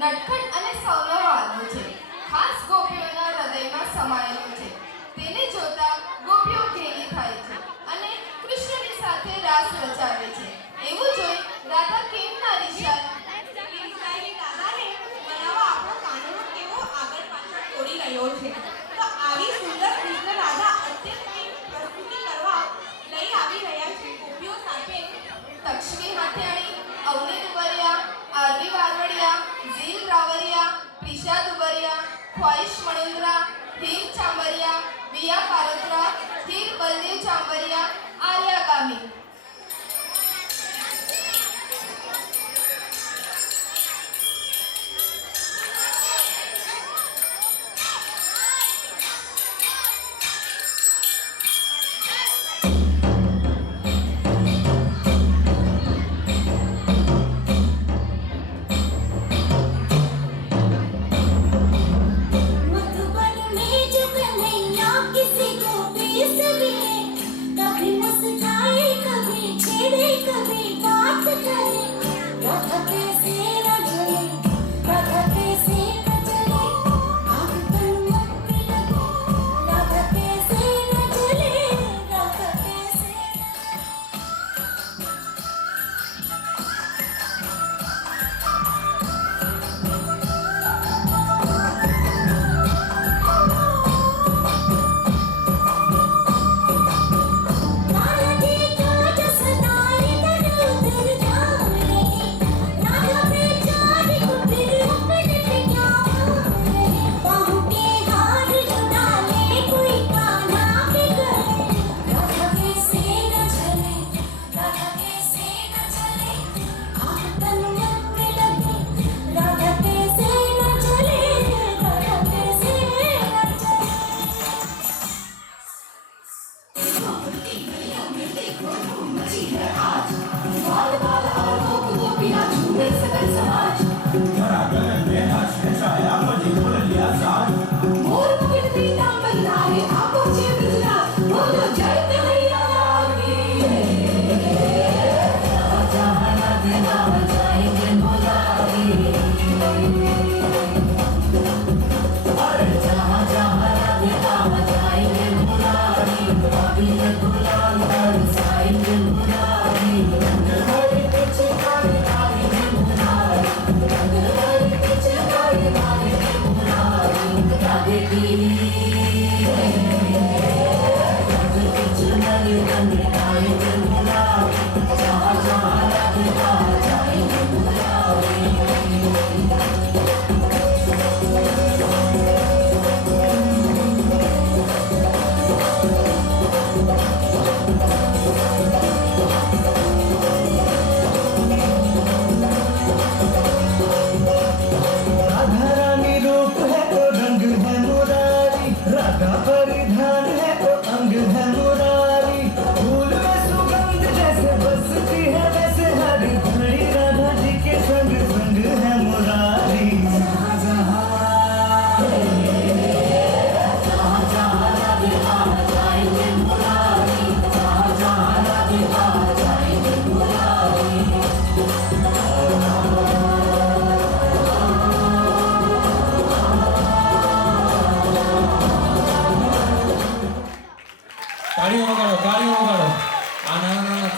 નટખટ અને સૌનો વાલો છે. ખાસ ગોપીઓના હૃદયમાં સમાયેલો છે. તેને જોતા ગોપીઓ ઘેરી થાય છે અને કૃષ્ણની સાથે રાસ રચાવે છે. એવું જોઈ રાધા કેમ ના રિસાય? દાદાને બનાવવા આપણો કાનૂન કેવો આગળ પાછળ તોડી રહ્યો છે. તો આવી સુંદર કૃષ્ણ રાધા અત્યંત પ્રસ્તુતિ કરવા લઈ આવી રહ્યા છે ગોપીઓ સાથે. તક્ષવી હાથિયાણી, અવની દુબરિયા, આરવી વારવડિયા, ઝીલ રાવરિયા, પ્રિશા દુબરિયા, ખ્વાઈશ મણિન્દ્રા, હીર ચાંબરિયા, વિયા પારોત્રા, હીર બલદેવ ચાંબરિયા, આર્યા ગામી.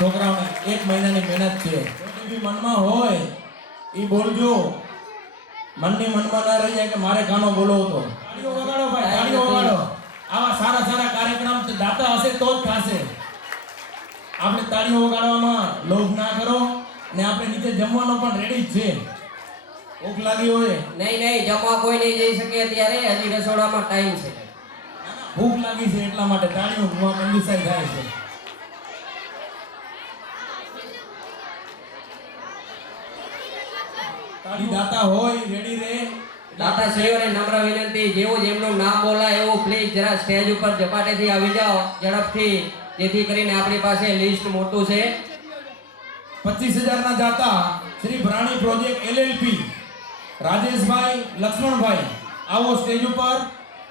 છોકરાઓને 1 મહિનાની મહેનત છે. બી મનમાં હોય એ બોલજો, મનની મનમાં ના રહી જાય કે મારે ગાનો બોલવો હતો. તાળીઓ વગાડો ભાઈ, તાળીઓ વગાડો. આવા સારા સારા કાર્યક્રમ દાતા હશે તો જ થશે. આપણે તાળીઓ વગાડવામાં લોભ ના કરો ને આપણે નીચે જમવાનો પણ રેડી જ છે. ભૂખ લાગી હોય નહીં જમવા કોઈ નહીં જઈ શકે અત્યારે, હજી રસોડામાં ટાઈમ છે. ભૂખ લાગી છે એટલા માટે તાળીઓ કંદુસાઈ થાય છે. તાળી દાતા હોય રેડી રે. દાતાશ્રીઓને નમ્ર વિનંતી, જેવું જ એમનું નામ બોલાય એવું પ્લીઝ જરા સ્ટેજ ઉપર ઝપાટેથી આવી જાઓ ઝડપથી, જેથી કરીને આપણી પાસે લિસ્ટ મોટું છે. 25,000 ના દાતા શ્રી ભરાણી પ્રોજેક્ટ LLP રાજેશભાઈ લક્ષ્મણભાઈ, આવો સ્ટેજ ઉપર.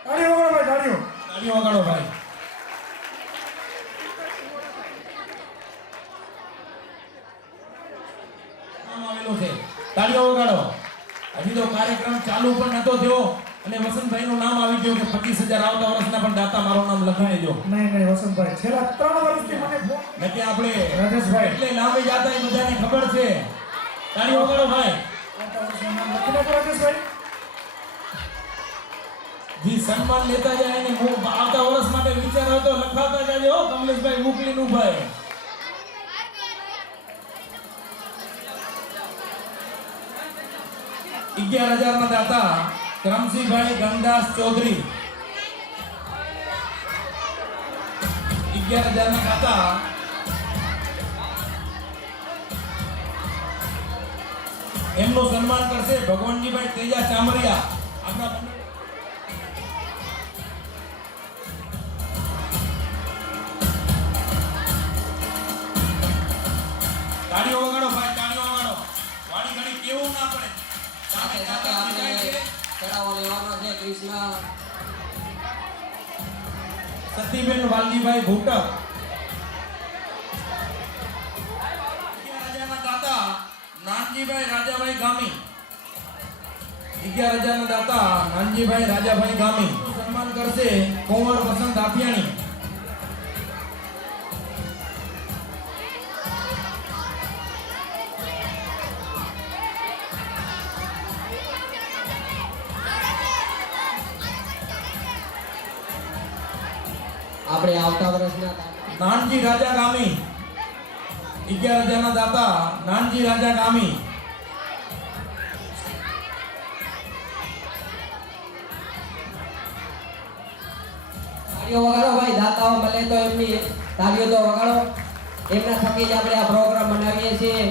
તાળીઓ વગાડો ભાઈ, તાળીઓ. તાળીઓ વગાડો ભાઈ. નામ આવેલું છે, તાળીઓ વગાડો. હજી તો કાર્યક્રમ ચાલુ પણ નતો થયો અને વસંતભાઈનું નામ આવી ગયું કે 25,000 આવતા વર્ષના પણ દાતા મારું નામ લખી દેજો. નહીં વસંતભાઈ છેલ્લા 3 વર્ષથી મને ફોન નકે આપણે રાજેશભાઈ એટલે લાંબી જાતા એ બધાને ખબર છે. તાળીઓ વગાડો ભાઈ. આવતા વર્ષનું નામ લખી નાખો રાજેશભાઈ. જી સન્માન લેતા જાય અને આવતા વર્ષ માટે વિચાર હોય તો લખાવતા જાજો હો કમલેશભાઈ મુકલીનું ભાઈ. ₹11,000 ના દાતા કરમસિંહભાઈ ગંગદાસ ચૌધરી. 11,000 ના દાતા એમનું સન્માન કરશે ભગવાનજીભાઈ તેજા ચામરિયા. આપણા તાળીઓ વગાડો ભાઈ, તાળીઓ વગાડો. વાળી ઘડી કેવું ના પડે. સાથે સાથે આપણે ચડાવો લેવાનો છે કૃષ્ણ સતીબેન વાલજીભાઈ ભૂટક. 11,000 ના દાતા નાનજીભાઈ રાજાભાઈ ગામી. 11,000 ના દાતા નાનજીભાઈ રાજાભાઈ ગામી. સન્માન કરશે કુંવર વસંત આફિયાણી. આપણે આવતા વર્ષના નાનજી રાજા ગામી. 11,000 ના દાતા નાનજી રાજા ગામી. તાળીઓ વગાડો ભાઈ, દાતાઓ મળે તો એમની તાળીઓ તો વગાડો. એમના થકી જ આપણે આ પ્રોગ્રામ બનાવીએ છીએ.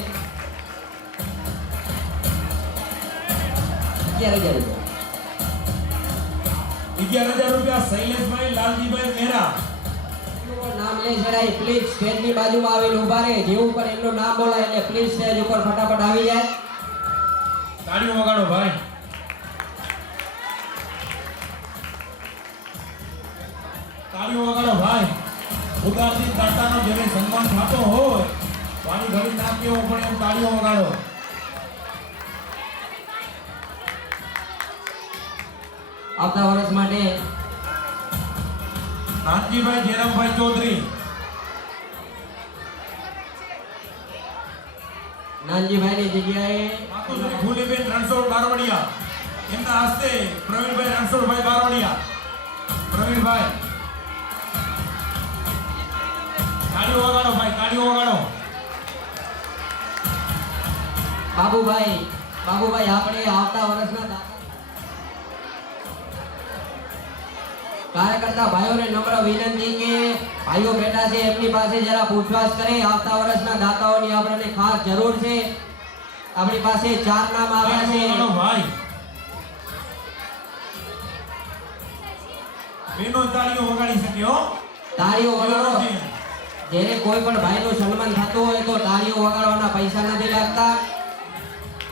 11,000 ₹11,000 શૈલેષભાઈ લાલજીભાઈ મહેરા. નામ લે જરાય પ્લીઝ સ્ટેજની બાજુમાં આવીને ઊભા રહે. જેવું પણ એમનું નામ બોલાય એટલે પ્લીઝ સ્ટેજ ઉપર ફટાફટ આવી જાય. તાળીઓ વગાડો ભાઈ. તાળીઓ વગાડો ભાઈ. ઉદારથી દાતાનો જેને સન્માન થતો હોય વાણી ઘડી ના કેવું પડે એમ તાળીઓ વગાડો. આવતા વર્ષ માટે નાનજીભાઈ જયરામભાઈ ચૌધરી. નાનજીભાઈની જગ્યાએ માતુશ્રી ફૂલીબેન રણછોડ બારવડિયા. એમના હસ્તે પ્રવીણભાઈ રણછોડભાઈ બારવડિયા. પ્રવીણભાઈ તાળીઓ વગાડો ભાઈ, તાળીઓ વગાડો. બાબુભાઈ આપણે આવતા વર્ષના કાર્યકર્તા ભાઈઓને નમ્ર વિનંતી કે ભાઈઓ બેઠા છે એમની પાસે જરા પૂછવાછ કરે. આવતા વર્ષના દાતાઓની આપણને ખાસ જરૂર છે. આપણી પાસે 4 નામ આવ્યા છે. તાળીઓ વગાડો ભાઈ. બેનો તાળીઓ વગાડી શકે હો. તાળીઓ વગાડો. જેને કોઈ પણ ભાઈનું સન્માન થતું હોય તો તાળીઓ વગાડવાના પૈસા નથી લાગતા.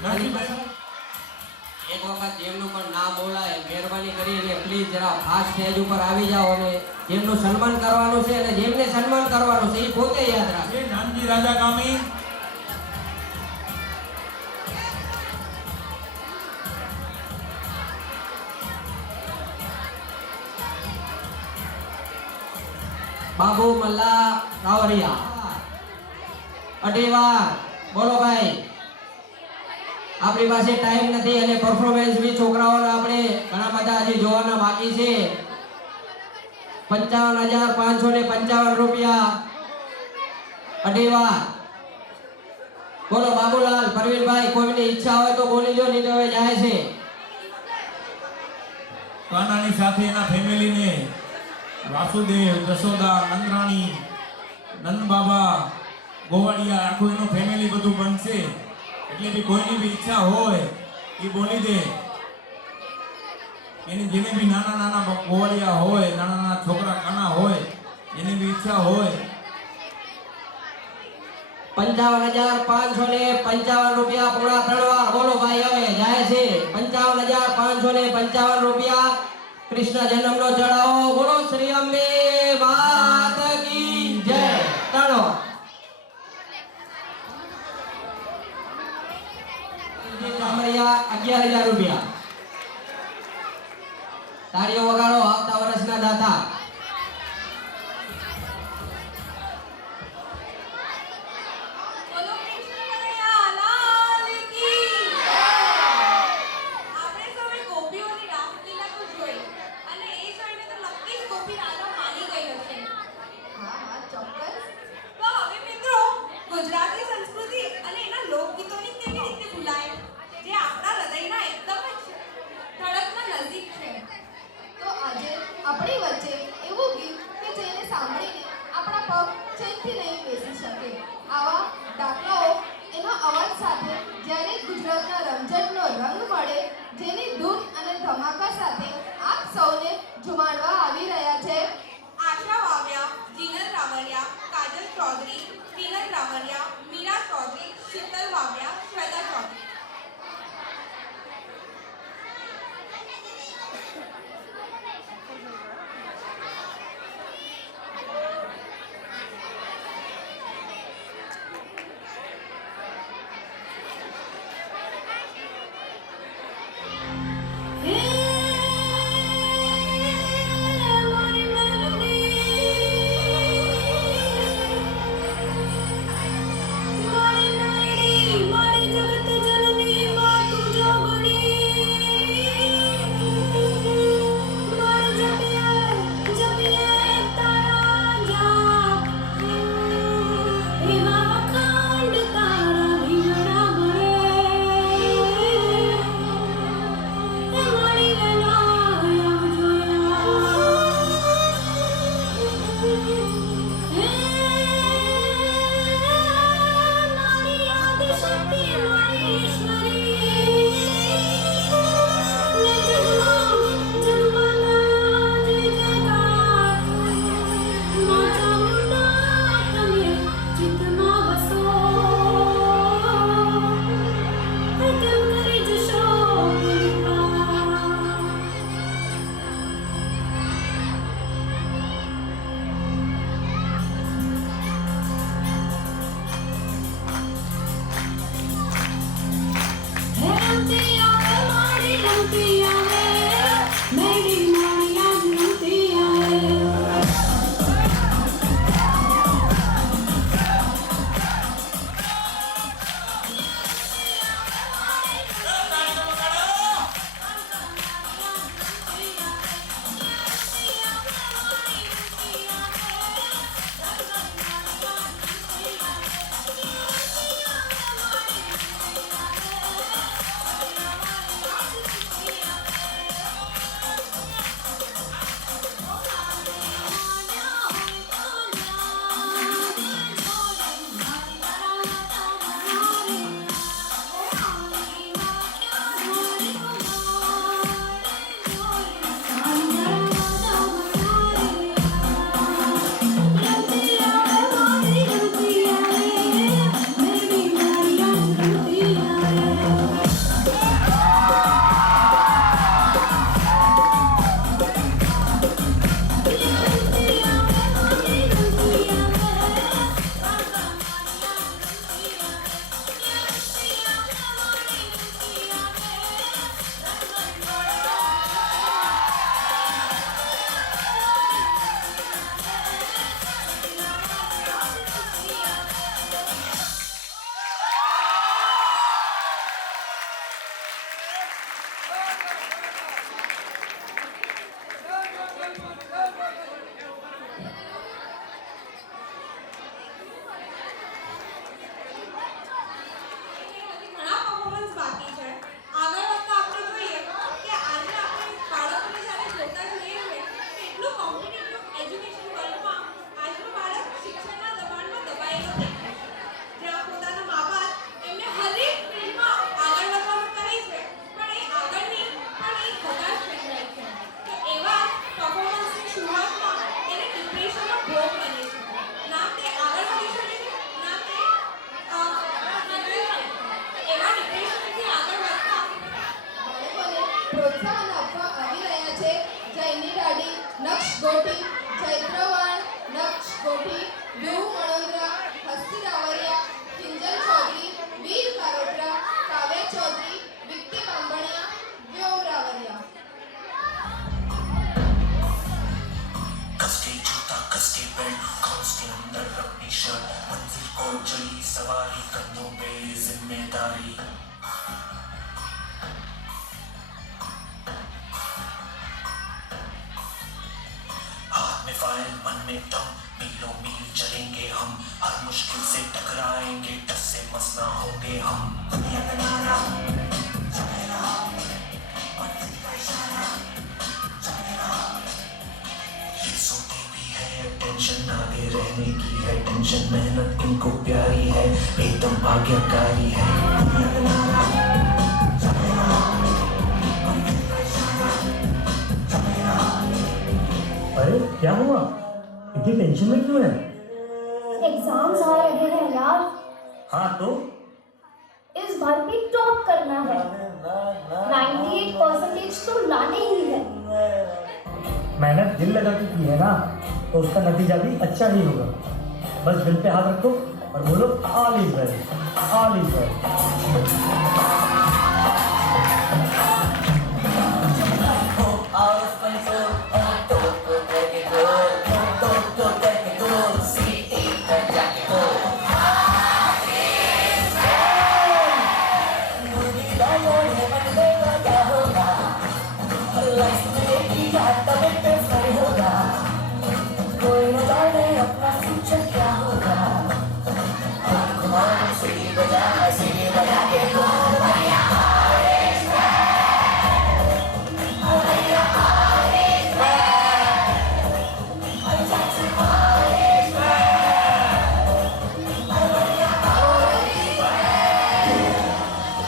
નાનજીભાઈ એક વખત જેમનું પણ નામ બોલાય મહેરબાની કરીને પ્લીઝ જરા ફાસ્ટ સ્ટેજ ઉપર આવી જાઓ અને જેમનું સન્માન કરવાનું છે અને જેમને સન્માન કરવાનું છે એ પોતે યાદ રાખે. નાનજી રાજા ગામી. બાબુ મલ્લા રાવરિયા. અઢીવાર બોલો ભાઈ. આપણી પાસે ટાઈમ નથી અને પરફોર્મન્સ બી છોકરાઓને આપણે ઘણા બધા હજી જોવાના બાકી છે. 55,555 અઢીવાર બોલો. બાબુલાલ પરવીનભાઈ કોઈની ઈચ્છા હોય તો બોલી જો, નહીં તો હવે જાય છે. કાનાની સાથે એના ફેમિલીને વાસુદેવ, જશોદા, નંદરાણી, નંદબાબા, ગોવાળિયા આખું એનું ફેમિલી બધું બનશે. એટલે બી કોઈની બી ઈચ્છા હોય એ બોલી દે. એની જેને બી નાના નાના ગોવાળિયા હોય, નાના નાના છોકરા કાના હોય, જેની બી ઈચ્છા હોય 55,555 રૂપિયા પૂરા 3 વાર બોલો ભાઈ. હવે જાય છે 55,555 રૂપિયા. કૃષ્ણ જન્મનો ચડાવો બોલો. શ્રી અંબે માત કી જય. 3 વાર ચામરિયા 11,000 રૂપિયા. તાળીઓ વગાડો આવતા વર્ષના દાતા. બોલો કૃષ્ણ કનૈયા લાલ કી જય. આપણે સૌએ ગોપીઓની રાસલીલા તો જોઈ અને એ જોઈને તો નક્કી જ ગોપી રાધા માની ગઈ હશે. હા હા ચોક્કસ. તો હવે મિત્રો ગુજરાતી સંસ્કૃતિ અને એના લોકગીતોની કેવી રીતે ભૂલાય જે આપણા હૃદયના એકદમ જ ધડકના નજીક છે. તો આજે આપણી વચ્ચે એવું ગીત કે જેને સાંભળીને આપણા પગ ચેનથી નહીં બેસી શકે. આવા દાખલાઓ એનો અવાજ સાથે જ્યારે ગુજરાતના રમઝટનો રંગ મળે, જેની ધૂન અને ધમાકા સાથે આપ સૌને ઝુમાડવા આવી રહ્યા છે આશા વાવ્યા, જીનલ રાવલિયા, કાજલ ચૌધરી, કિરણ રાવલિયા, મીરા ચૌધરી, શીતલ વાવ્યા, શ્વેતા ચૌધરી. પ્રોત્સાહન આપવા આવી રહ્યા છે જયની દાડી, નક્ષ ગોટી, ચૈત્રવાણ, નક્ષ ગોટી, ધ્રુવ મણોદરા, હસ્તી રાવરિયા, કિંજલ ચૌધરી, વીર કારોટરા, કાવ્યા ચૌધરી, उसके अंदर अपनी शर्ट, मंजिल को चली सवारी, कंधों पे ये जिम्मेदारी। हाथ में फाइल मन में दम, मीलों मील चलेंगे हम, हर मुश्किल से टकराएंगे, टस से मस ना होंगे हम। दुनिया का नारा चलेगा, मंजिल का इशारा चलेगा। ये सोते भी है टेंशन आगे रहने की है, टेंशन मेहनत इनको प्यारी है, एकदम भाग्यकारी है। दुनिया का नारा चलेगा, मंजिल का इशारा चलेगा। अरे क्या हुआ, इतनी टेंशन में क्यों है? एग्जाम्स आ रहे हैं यार, हाँ तो इस बार भी टॉप करना है। 98% तो लाने ही है। मेहनत दिल लगा के की है ना, तो उसका नतीजा भी अच्छा ही होगा। बस दिल पे हाथ रखो और बोलो all is well, all is well.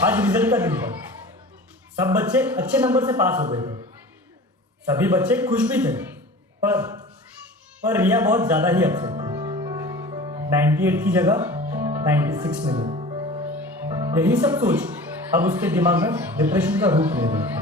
आज रिजल्ट का दिन था, सब बच्चे अच्छे नंबर से पास हो गए थे, सभी बच्चे खुश भी थे, पर रिया बहुत ज़्यादा ही अपसेट थी। 98 की जगह 96 मिले। यही सब सोच अब उसके दिमाग में डिप्रेशन का रूप ले रही है।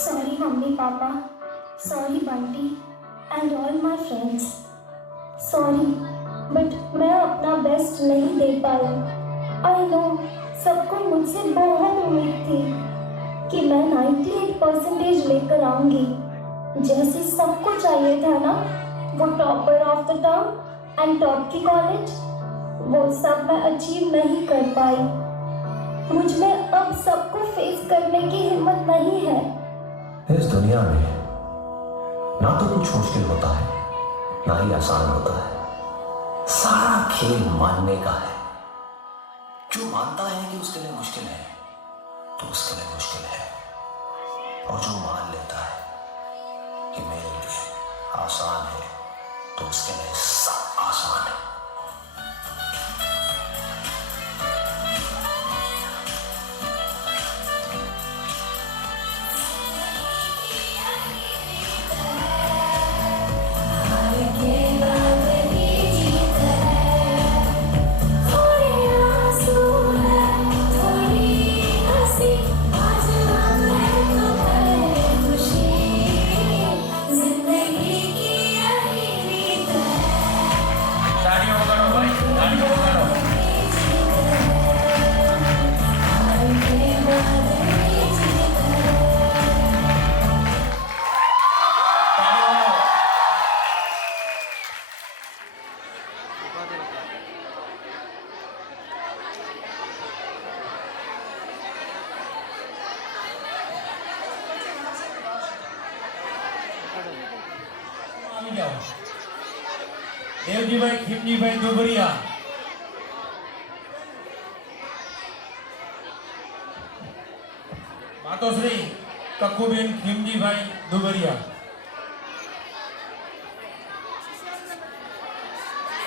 Sorry mummy papa, sorry Bunty and all my friends. Sorry, but मैं अपना बेस्ट नहीं दे पाई। I know सबको मुझसे बहुत उम्मीद थी कि मैं 98% लेकर आऊंगी, जैसे सबको चाहिए था ना, वो topper of the town and top की कॉलेज, वो सब मैं अचीव नहीं कर पाई। मुझ में अब सबको फेस करने की हिम्मत नहीं है। इस दुनिया में ना तो कुछ मुश्किल होता है, ना ही आसान होता है। सारा खेल मानने का है। जो मानता है कि उसके लिए मुश्किल है, तो उसके लिए मुश्किल है, और जो मान लेता है कि मेरे लिए आसान है, तो उसके लिए सब आसान है। साड़ी આવી જાઓ. દેવજીભાઈ ખીમજીભાઈ દુબરિયા. માતોશ્રી કક્કુબેન ખીમજીભાઈ દુબરિયા.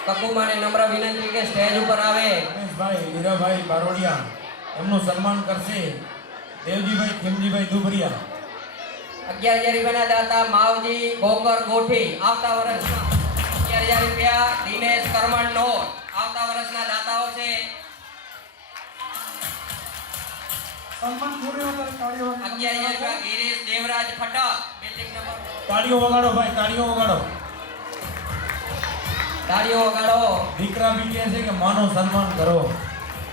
કકુમાને નમ્ર વિનંતી કે સ્ટેજ ઉપર આવે. રમેશભાઈ હીરાભાઈ બારોડિયા એમનું સન્માન કરશે દેવજીભાઈ ખીમજીભાઈ દુબરિયા. 11,000 રૂપિયાના દાતા માવજી ગોકર ગોઠી આવતા વર્ષમાં 11,000 રૂપિયા. દિનેશ કરમણ નોર આવતા વર્ષના દાતાઓ છે. 11,000 રૂપિયા ગિરીશ દેવરાજ ફટક બિલ્ડિંગ નંબર. તાળીઓ વગાડો ભાઈ, તાળીઓ વગાડો. તાળીઓ વગાડો. દીકરા બી કહે છે કે માનો સન્માન કરો.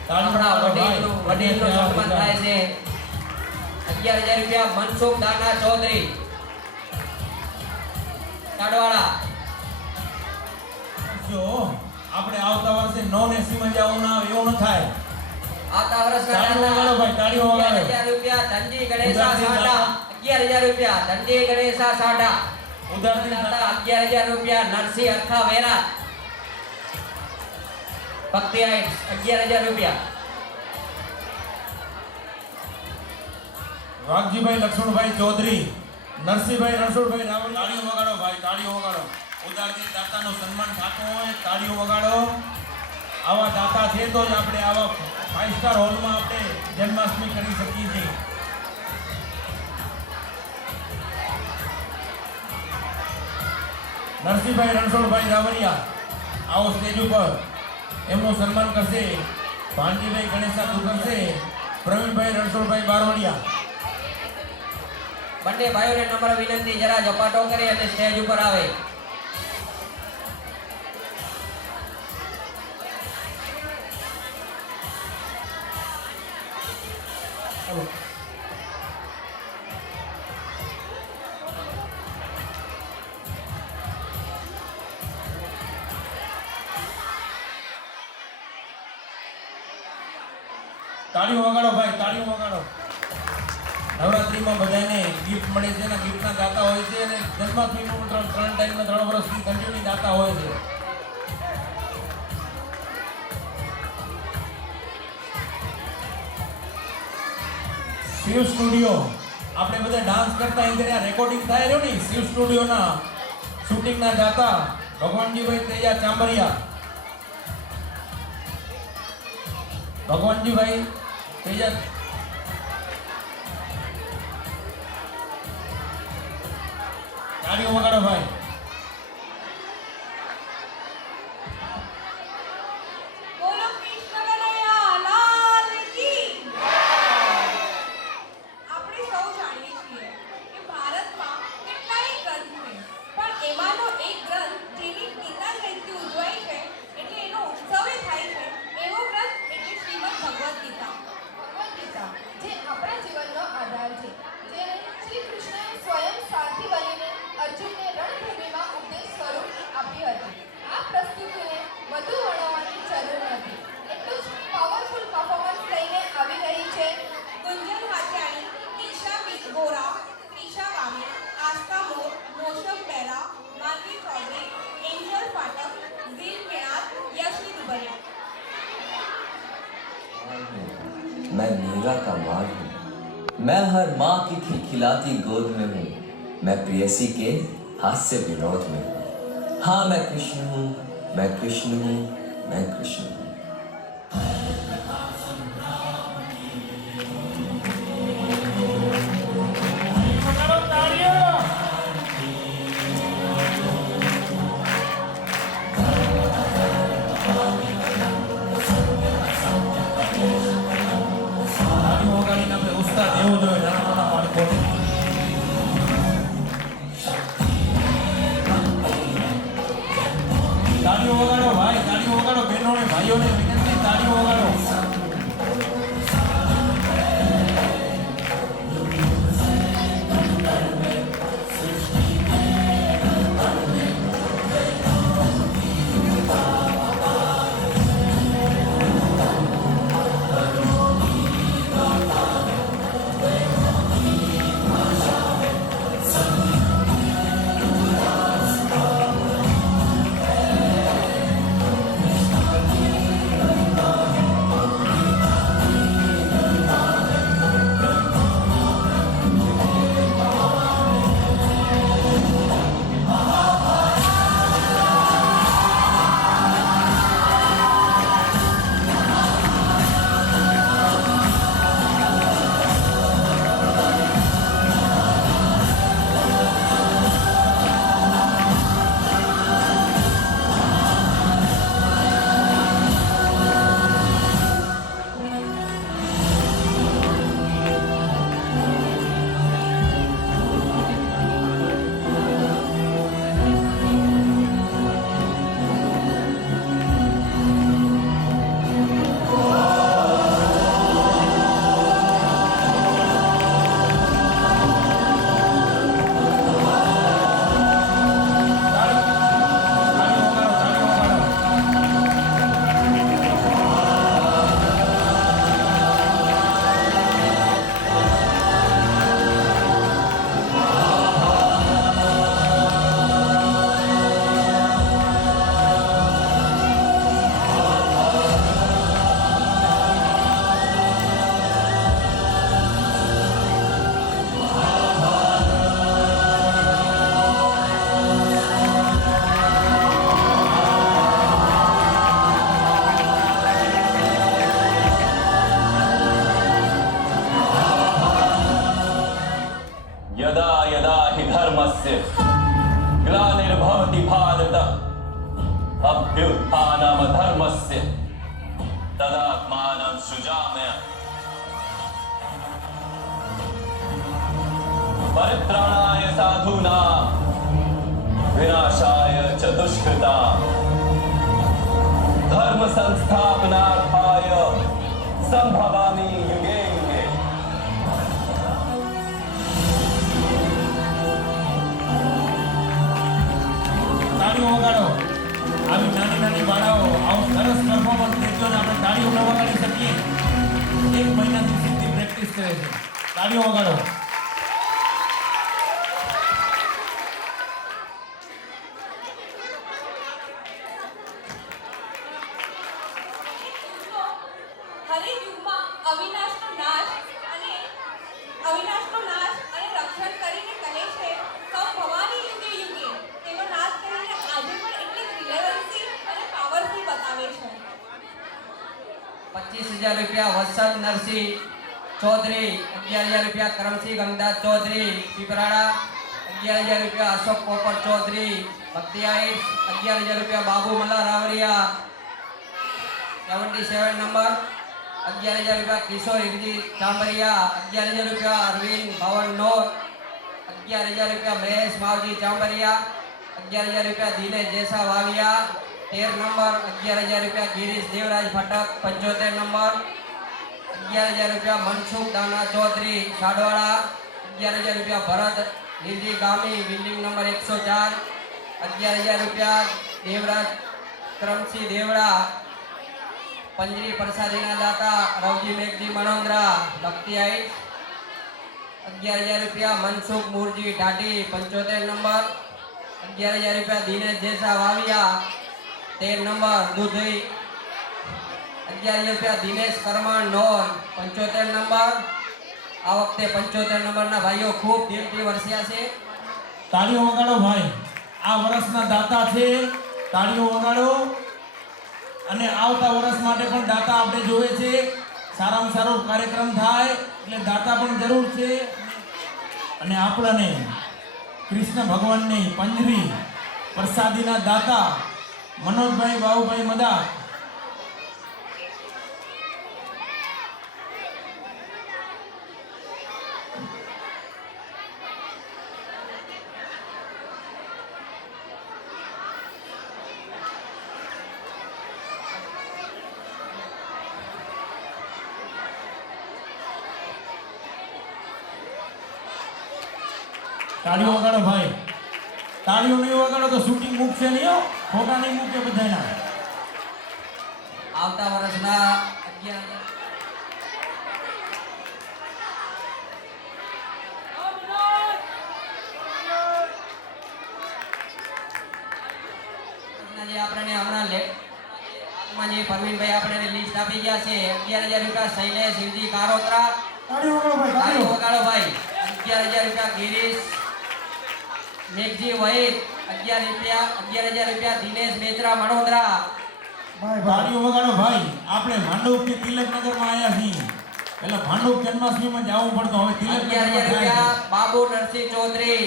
તાળીઓ આપણા વગાડો ભાઈ. વડીલનું સન્માન થાય છે. 11,000 રૂપિયા મનસુખ દાના ચૌધરી કાડવાળા. જો આપણે આવતા વર્ષે નોન એસી માં જવું ના આવે એવું ન થાય. આવતા વર્ષના તાળીઓ વગાડો ભાઈ, તાળીઓ વગાડો. 11,000 રૂપિયા ધનજી ગણેશા સાડા. 11,000 રૂપિયા ધનજી ગણેશા સાડા. ઉધારથી દાતા 11,000 રૂપિયા નરસિંહ અરખા વેરા ભક્તિ આઈટ્સ 11,000 રૂપિયા. વાઘજીભાઈ લક્ષ્મણભાઈ ચૌધરી, નરસિંહભાઈ રણછોડભાઈ રાવલ. તાળીઓ વગાડો ભાઈ, તાળીઓ વગાડો. ઉદારથી દાતાનું સન્માન થતું હોય તાળીઓ વગાડો. આવા દાતા છે તો જ આપણે આવા 5 સ્ટાર હોલમાં આપણે જન્માષ્ટમી કરી શકીએ છીએ. નરસિંહભાઈ રણછોડભાઈ રાવરિયા આવો સ્ટેજ ઉપર. એમનું સન્માન કરશે ભાનજીભાઈ ગણેશા દુકરશે પ્રવીણભાઈ રણછોડભાઈ બારવડિયા. બંને ભાઈઓને નમ્ર વિનંતી જરા ઝપાટો કરી અને સ્ટેજ ઉપર આવે. તાળીઓ વગાડો ભાઈ, તાળીઓ વગાડો. નવરાત્રીમાં બધાને ગિફ્ટ મળે છે ને ગિફ્ટના દાતા હોય છે અને જન્માષ્ટમીમાં 3 ટાઈમના 3 વર્ષથી કન્ટિન્યુ દાતા હોય છે. શિવ સ્ટુડિયો આપણે બધા ડાન્સ કરતા અહીંયા રેકોર્ડિંગ થાય રહ્યો ને. શિવ સ્ટુડિયોના શૂટિંગના દાતા ભગવાનજીભાઈ તેજા ચાંબરિયા. ભગવાનજીભાઈ તેજા તાળીઓ વગાડો ભાઈ. બોલો કૃષ્ણ કનૈયા લાલ કી. આપણે સૌ જાણીએ છીએ કે ભારતમાં કેટલાય ગ્રંથ છે, પણ એમાંનો એક ગ્રંથ જેની ગીતા જયંતિ ઉજવાય છે એટલે એનો ઉત્સવે થાય છે એવો ગ્રંથ એટલે શ્રીમદ ભગવદ્ ગીતા. ભગવદ્ ગીતા જે આપણા જીવનનો આધાર છે, જેને શ્રી કૃષ્ણએ સ્વયં સારથી બનીને અર્જુનને રણભૂમિમાં ઉપદેશ સ્વરૂપ આપી હતી. આ પ્રસ્તુતિને વધુ વર્ણવવાની જરૂર નથી. એટલું જ પાવરફુલ પરફોર્મન્સ લઈને આવી રહી છે ગુંજન હાથિયાણી, ઈશા ગોરા, ત્રિષા વામી, આસ્થા મોર, મોસમ બેરા, માનવી ચૌધરી, એન્જલ પાઠક, દિલ કેણાત, યશવી દુબરિયા. मैं मीरा का माल हूँ, मैं हर माँ की खिलखिलाती गोद में हूँ, मैं प्रेयसी के हास्य विनोद में हूँ. हाँ मैं कृष्ण हूँ, मैं कृष्ण हूँ, मैं कृष्ण हूँ. તાળીઓ વગાડીને આપણે ઉસ્તાદ એવું જોઈએ નાના નાના બાળકોને. તાળીઓ વગાડો ભાઈ, તાળીઓ વગાડો. બહેનોને ભાઈઓને વિનંતી, તાળીઓ વગાડો. धर्मस्य ग्लानिर्भवति भारत अभ्युत्थानमधर्मस्य तदात्मानं सृजाम्यहम् परित्राणाय साधूनां विनाशाय च दुष्कृताम् धर्म संस्थापनार्थाय संभवामि युगे युगे। તાળીઓ વગાડો. આવી નાની નાની બાળાઓ આવું સરસ પરફોર્મન્સ દેજો ને આપણે તાળીઓ ન વગાડી શકીએ. 1 મહિનાથી સીધી પ્રેક્ટિસ કરે છે. તાળીઓ વગાડો. હરિયુગમાં અવિનાશનો નાશ અને રક્ષણ કરીને કહે છે સૌ ભવાની યુગે યુગે તેનો નાશ કરીને આજે પણ એટલી રિલેવન્સી અને પાવરફુલ બતાવે છે। 25,000 રૂપિયા વસંત નરસિંહ ચૌધરી, 11,000 રૂપિયા કરમસિંહ ગંગદાસ ચૌધરી પીપરાડા, 11,000 રૂપિયા અશોક પોપટ ચૌધરી ભક્તિયાઈસ, 11,000 રૂપિયા બાબુ મલ્લા રાવરિયા 77 નંબર, 11,000 રૂપિયા કિશોર હિરજી ચાંબરિયા, 11,000 રૂપિયા અરવિંદ ભવન નોર, 11,000 રૂપિયા મહેશ માવજી ચાંબરિયા, 11,000 રૂપિયા દિનેશ જેસા વાવિયા 13 નંબર, 11,000 રૂપિયા ગિરીશ દેવરાજ ફટક 75 નંબર, 11,000 રૂપિયા મનસુખ દાના ચૌધરી સાડવાડા, 11,000 રૂપિયા ભરત નિર્જી ગામી બિલ્ડિંગ નંબર 104, 11,000 રૂપિયા દેવરાજ કરમસિંહ દેવડા पंजरी प्रसादीना दाता रवजी मेघजी मनोंद्रा भक्तियाईस, 11,000 रुपया मनसुख मूरजी ढाटी 75 नंबर, 11,000 रुपया दिनेश जेसा वाविया 13 नंबर दूधई, 11,000 रुपया दिनेश करमण नोर 75 नंबर। आ वखते 75 नंबर ना भाईओ खूब दिलથી વરસ્યા છે। તાળીઓ વગાડો ભાઈ. આ વર્ષના દાતા છે. તાળીઓ વગાડો. અને આવતા વર્ષ માટે પણ દાતા આપણે જોવે છે. સારામાં સારો કાર્યક્રમ થાય એટલે દાતા પણ જરૂર છે. અને આપણને કૃષ્ણ ભગવાનની પંજરી પ્રસાદીના દાતા મનોજભાઈ બાબુભાઈ મદા તાળીઓ વગાડો ભાઈ. તાળીઓ નહીં વગાડો તો શૂટિંગ મૂકશે નહીં હો. ફોટા નહીં મૂકે બધાના. આવતા વર્ષના 11,000 જે આપણને હમણાં હાલમાં જે પરવીનભાઈ આપણને લિસ્ટ આપી ગયા છે 11,000 રૂપિયા શૈલેષ શિવજી કારોત્રા, તાળીઓ વગાડો ભાઈ. તાળીઓ વગાડો ભાઈ। 11,000 રૂપિયા ગિરીશ મેઘજી વહીદ, 11,000 રૂપિયા દિનેશ બેચરા મણોદરા ભાઈ તાળીઓ વગાડો ભાઈ. આપણે ભાંડુપથી તિલકનગરમાં આવ્યા છીએ. પહેલા ભાંડુપ જન્માષ્ટમીમાં જવું પડતું. હવે 11,000 રૂપિયા બાબુ નરસિંહ ચૌધરી।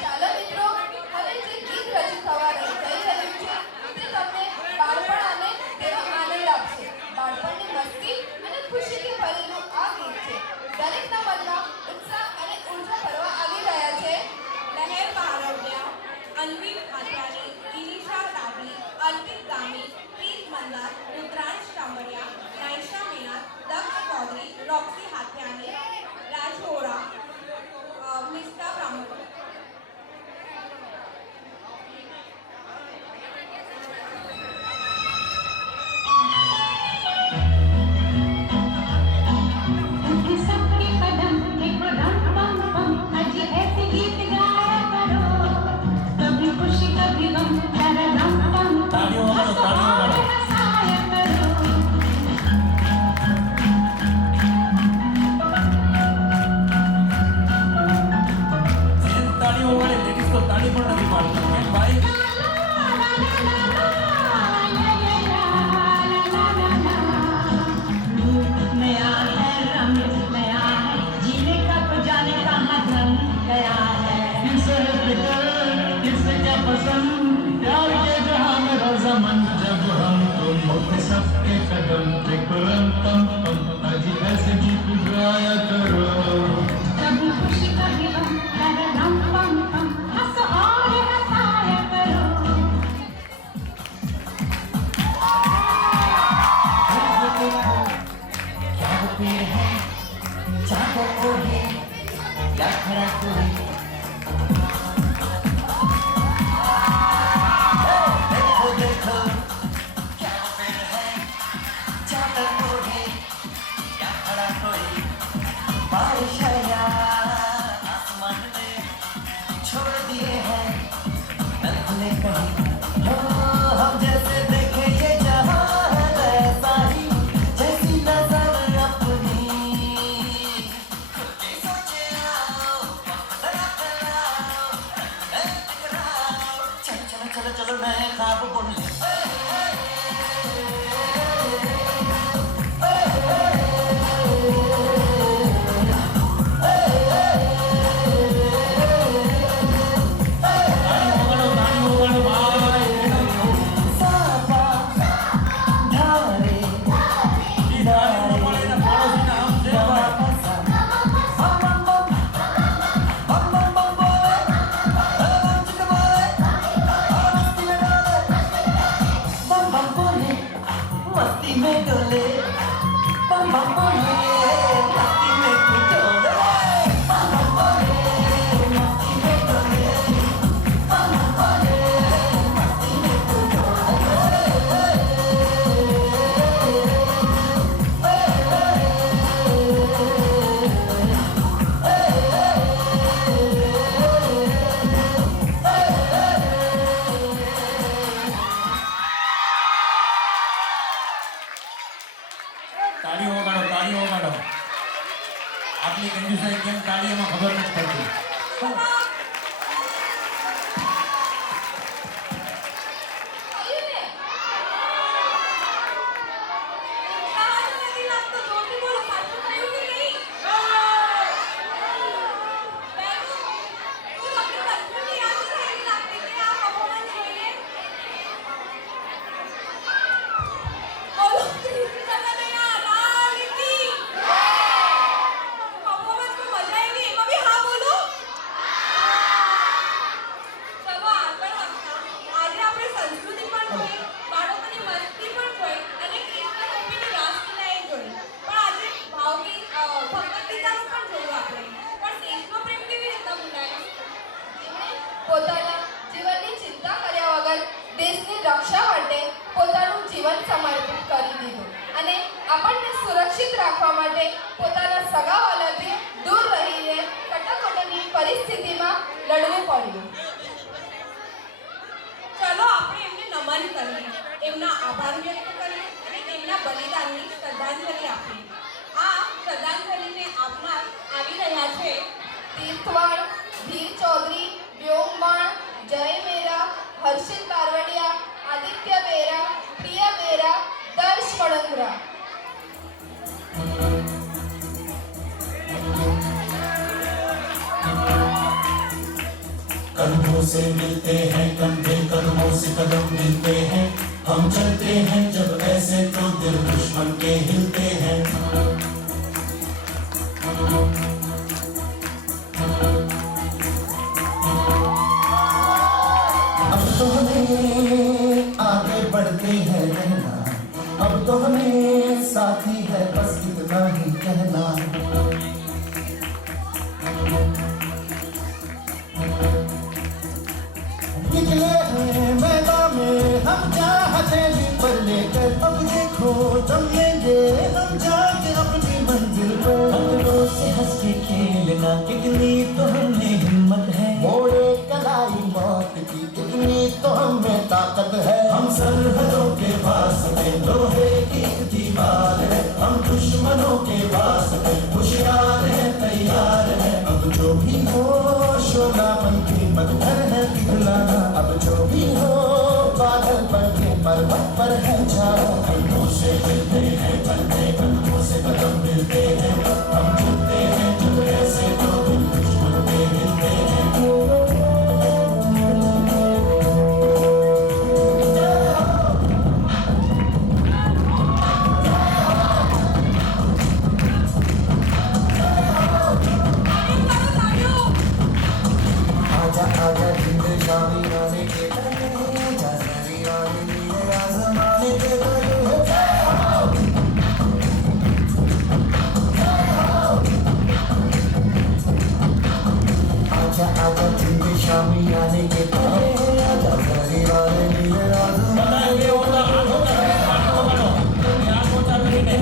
ચાલો મિત્રો, હવે જે ગીત રજૂ થવા જઈ રહ્યું છે તે તમને બાળપણ અને તેનો આનંદ આપશે. બાળપણની મસ્તી અને ખુશીથી ભરેલું આ ગીત છે. દરેકના મનમાં ઉત્સાહ અને ઉર્જા ભરવા આવી રહ્યા છે. લહેર ભારવ્યા, અન્વિત હાથિયાની, ઇનિશા ડાબી, અલ્પિત ગામી, પ્રીત મંદાર, રુદ્રાંશ ચાંબરિયા, નાઈશા મીના, દક્ષ ચૌધરી, રોક્સી હાથિયાની, રાજ વોરા, મિસ્ટા બ્રાહ્મણ। તાળીઓ વગાડો. તાળીઓ વગાડો. જેમ તાળીઓ વગાડે લેડીઝ તો તાળી પણ નથી પાડતા. કેમ ભાઈ? नया है रंग नया है, जीने का तो जाने कहाँ ढंग गया है। किसे फिकर किसे क्या पसंद प्यार के जहां में रज़ामंद जब हम तुम होते सबके कदम पे कुरम तम तम अजी ऐसे गीत गाया करो कभी खुशी कभी गम तेरे रम पम पम हंसो और हंसाया करो क्या वो पेड़ है चांदों को है या खड़ा कोई देखो देखो क्या वो पेड़ है चादर ओढ़े या खड़ा कोई बारिश है या आसमान में छोड़ दिए हैं नल खुले कहीं हो हम जैसे देखे ये जहां है वैसा ही जैसी नजर अपनी खुद के सोचे आओ जरा फैलाओ टकराओ चलो चलो चलो चलो नए ख्वाब बुन ले साबा धारे किनारे जवा फसा बम बम बम बम बम बम बोले बम चिक बोले मस्ती में डोले बम बम बोले मस्ती में डोले बम बम बोले मस्ती में तू डोले बम बम बोले मस्ती में डोले बम बम बोले मस्ती में तू તાળીઓ વગાડો આટલી કંજુસાઈ કેમ તાળીઓમાં ખબર નથી પડતી થયું ને? કહાની નથી લાગતો જોરથી બોલો સાચું થયું કે નહીં બેનો તું તમને બચપનની યાદ છે એવી લાગતી કે આ પરફોર્મન્સ જોઈએ બોલો તમે નહીં આ રાલીટી પરફોર્મન્સ में मजा आएगी एમાં भी हाँ बोलो ચલો આગળ વધતા આજે આપણે સંસ્કૃતિ પણ જોઈ બાળકોની મસ્તી પણ જોઈ અને કૃષ્ણ ગોપીની રાસલીલા એ જોઈ પણ આજે ભાવગીત ભગવદ ગીતાનું પણ જોયું આપણે પણ દેશનો પ્રેમ કેવી રીતના ભૂલાય જેમણે પોતાના જીવનની ચિંતા કર્યા વગર દેશની રક્ષા માટે પોતાનું જીવન સમર્પિત કરી દીધું અને આપણને સુરક્ષિત રાખવા માટે પોતાના સગાવાલાથી દૂર રહીને કટોકટીની પરિસ્થિતિમાં લડવું પડ્યું. ચલો આપણે એમને નમન કરીએ એમના આભાર વ્યક્ત કરીએ અને તેમના બલિદાનની શ્રદ્ધાંજલિ આપીએ આ શ્રદ્ધાંજલિને આપનાર આવી રહ્યા છે तीर्थवाड़, धीर चौधरी, व्योमवाण, जय मेरा, हर्षित बारवड़िया, आदित्य बेरा, प्रिया बेरा, दर्श मड़ंगरा. कदमों से मिलते हैं कंधे कदमों से कदम मिलते हैं हम चलते हैं जब ऐसे तो दिल दुश्मन के हिलते हैं अब तो हमें आगे बढ़ते हैं रहना अब तो हमें साथी है बस इतना ही कहना निकले हैं मैदान में हम चाहते भी पर लेकर अब देखो जम लेंगे हम जाके अपनी मंजिल पर अंदरों से हंस के खेलना कितनी तो हमें हिम्मत है मोड़े कलाई मौत की कितनी तो हमें ताकत है हम सरहदों के वास्ते लोहे की एक दीवार है हम दुश्मनों के वास्ते होशियार है तैयार है अब जो भी हो शोला बन के मगर है पिघलाना अब जो भी हो बादल बन के पर्वत पर है छाया कंधों से मिलते हैं कंधे कंधों से कदम मिलते हैं हम चलते हैं जब ऐसे तो दिल दुश्मन के मिलते हैं आजा जिंद शामी आने के तले जा सारी आने नीले आसमाने के तले आजा आजा जिंद शामी आने के तले आजा सारी आने नीले आसमाने બધા બે ઓરડા હાથ વગાડો, હાથ ઊંચા કરીને.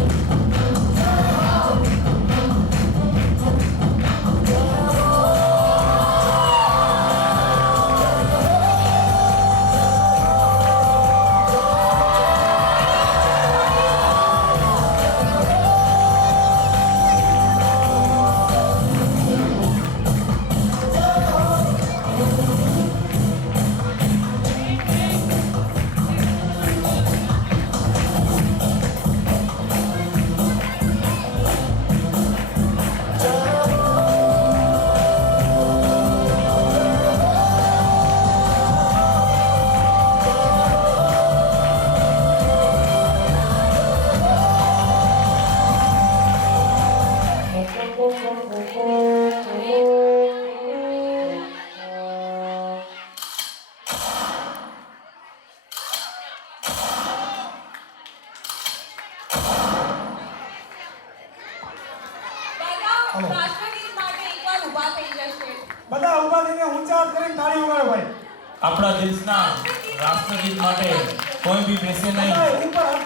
બધા રાષ્ટ્રગીત માટે એકવાર ઊભા થઈ જશે. બધા ઊભા થઈને ઊંચા હાથ કરીને તાળી વગાડો ભાઈ. આપણા દેશના રાષ્ટ્રગીત માટે કોઈ બી બેસે નહીં.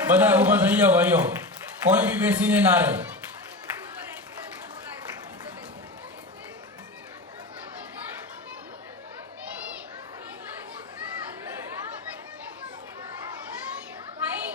બધા ઊભા થઈ જાઓ ભાઈઓ, કોઈ બી બેસીને ના રહે. ભાઈ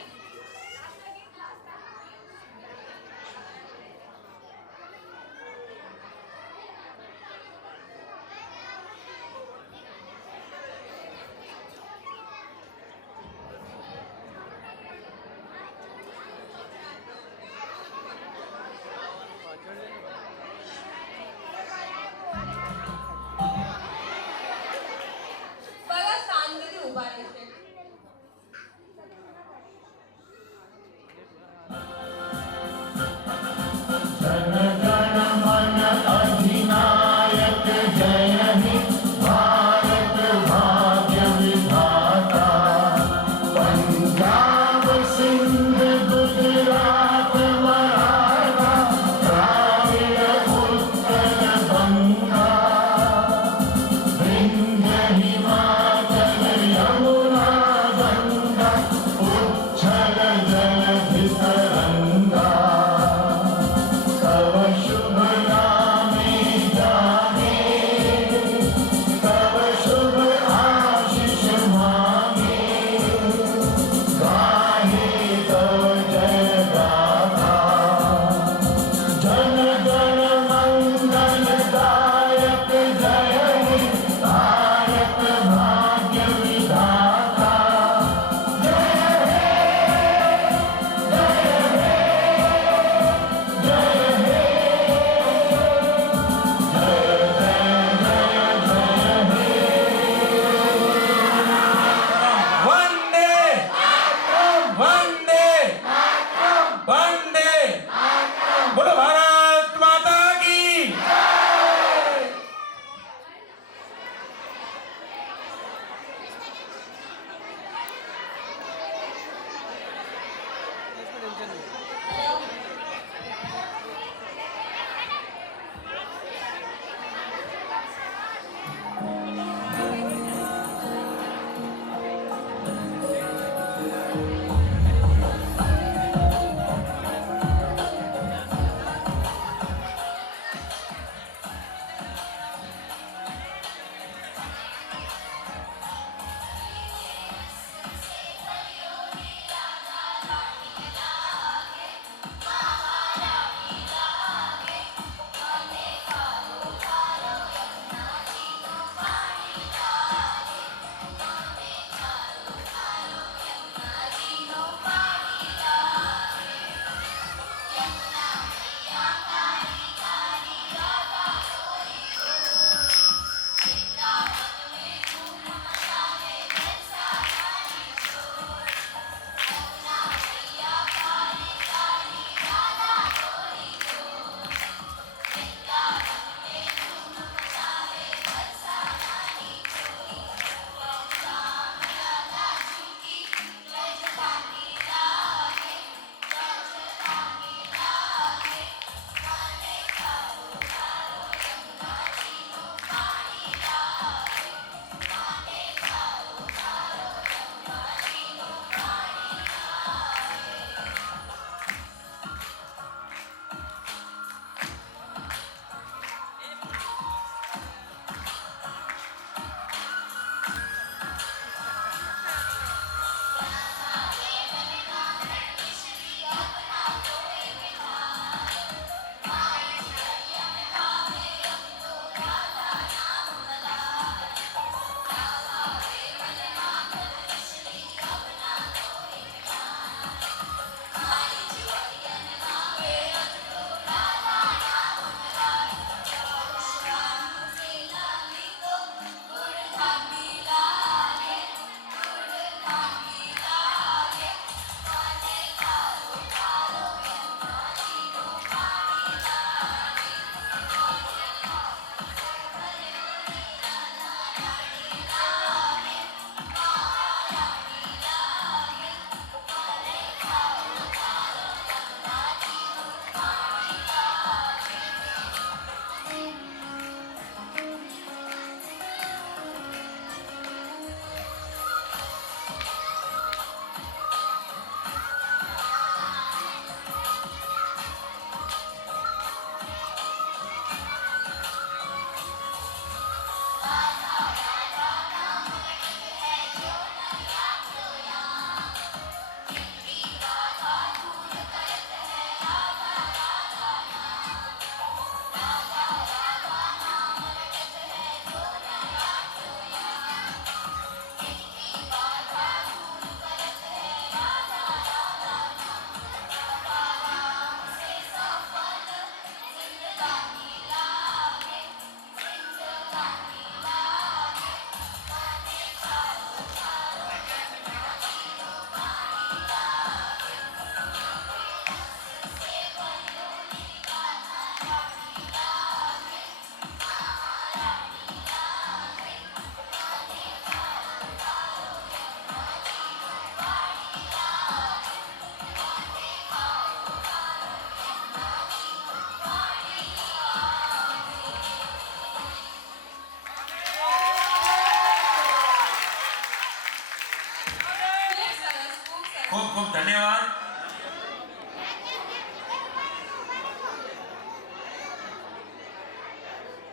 ખૂબ ખૂબ ધન્યવાદ.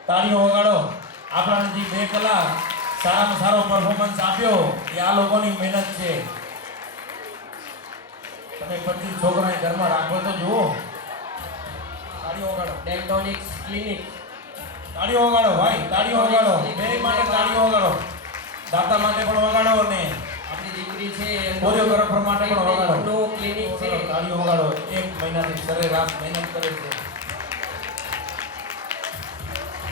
તાળીઓ વગાડો. આપણા જે 2 કલાક સારામાં સારો પરફોર્મન્સ આપ્યો એ આ લોકોની મહેનત છે. તમે 25 છોકરાને ઘરમાં રાખો તો જુઓ. તાળીઓ વગાડો. ડેન્ટોનિક્સ ક્લિનિક. તાળીઓ વગાડો ભાઈ, તાળીઓ વગાડો. બે માટે તાળીઓ વગાડો. દાતા માટે પણ વગાડો અને આપણી દીકરી છે કોરિયોગ્રાફર માટે પણ વગાડો. નો ક્લિનિક છે. તાળીઓ વગાડો. 1 મહિનાથી સરેરાશ મહેનત કરે છે.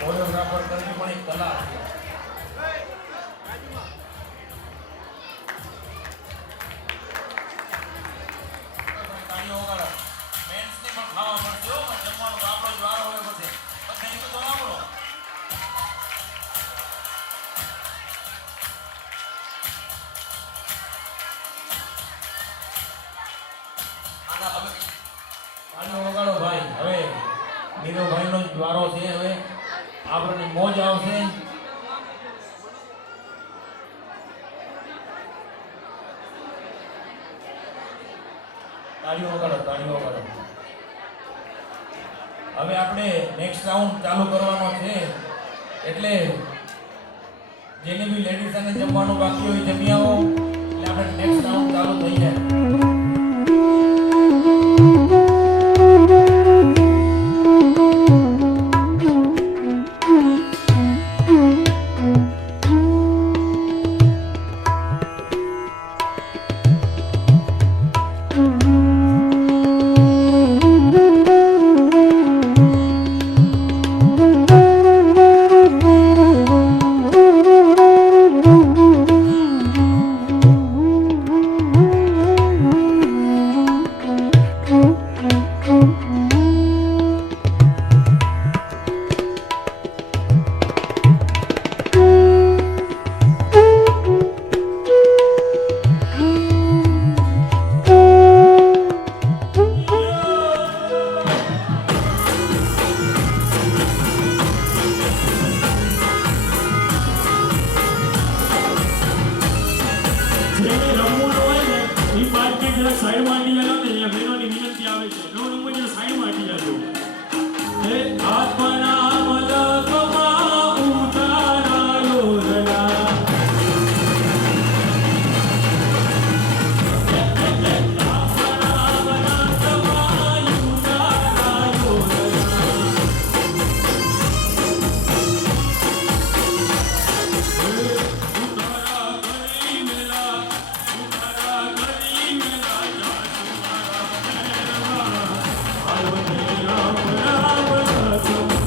કોરિયોગ્રાફર કરવી પણ એક કલા છે. તાળીઓ વગાડો. મેન્સને પણ ખાવા પડશે હો. જમવાનું તો આપણો જ વારો હોય પછી. બધાને તો આપણો. તાળીઓ વગાડો ભાઈ. હવે નીરવભાઈનો જ વારો છે. હવે આપણને મોજ આવશે. તાળીઓ વગાડો, તાળીઓ વગાડો. હવે આપણે નેક્સ્ટ રાઉન્ડ ચાલુ કરવાનો છે. એટલે જેને બી લેડીઝ અને જમવાનું બાકી હોય જમી આવો. એટલે આપણે નેક્સ્ટ રાઉન્ડ ચાલુ થઈ જાય.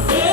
Hey!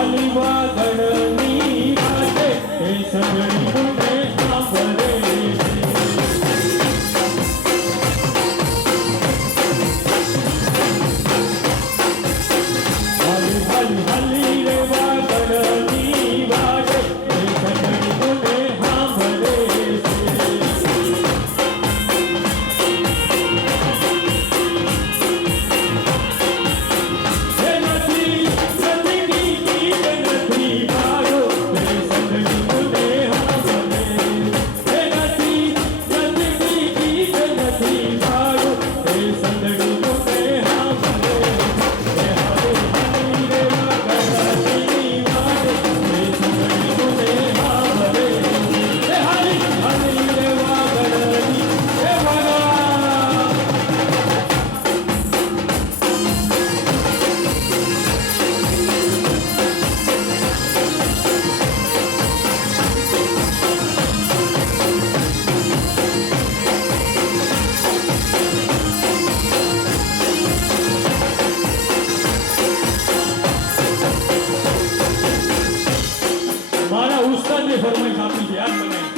હાલી વાગડની વાગે એ સગડી મને સાંભળે છે. હાલી હાલી હાલી રે વાગડની વાગે એ સગડી મને સાંભળે છે. મારા ઉસ્તાદની ફરમાઈશ આપી છે યાદ બનાવી.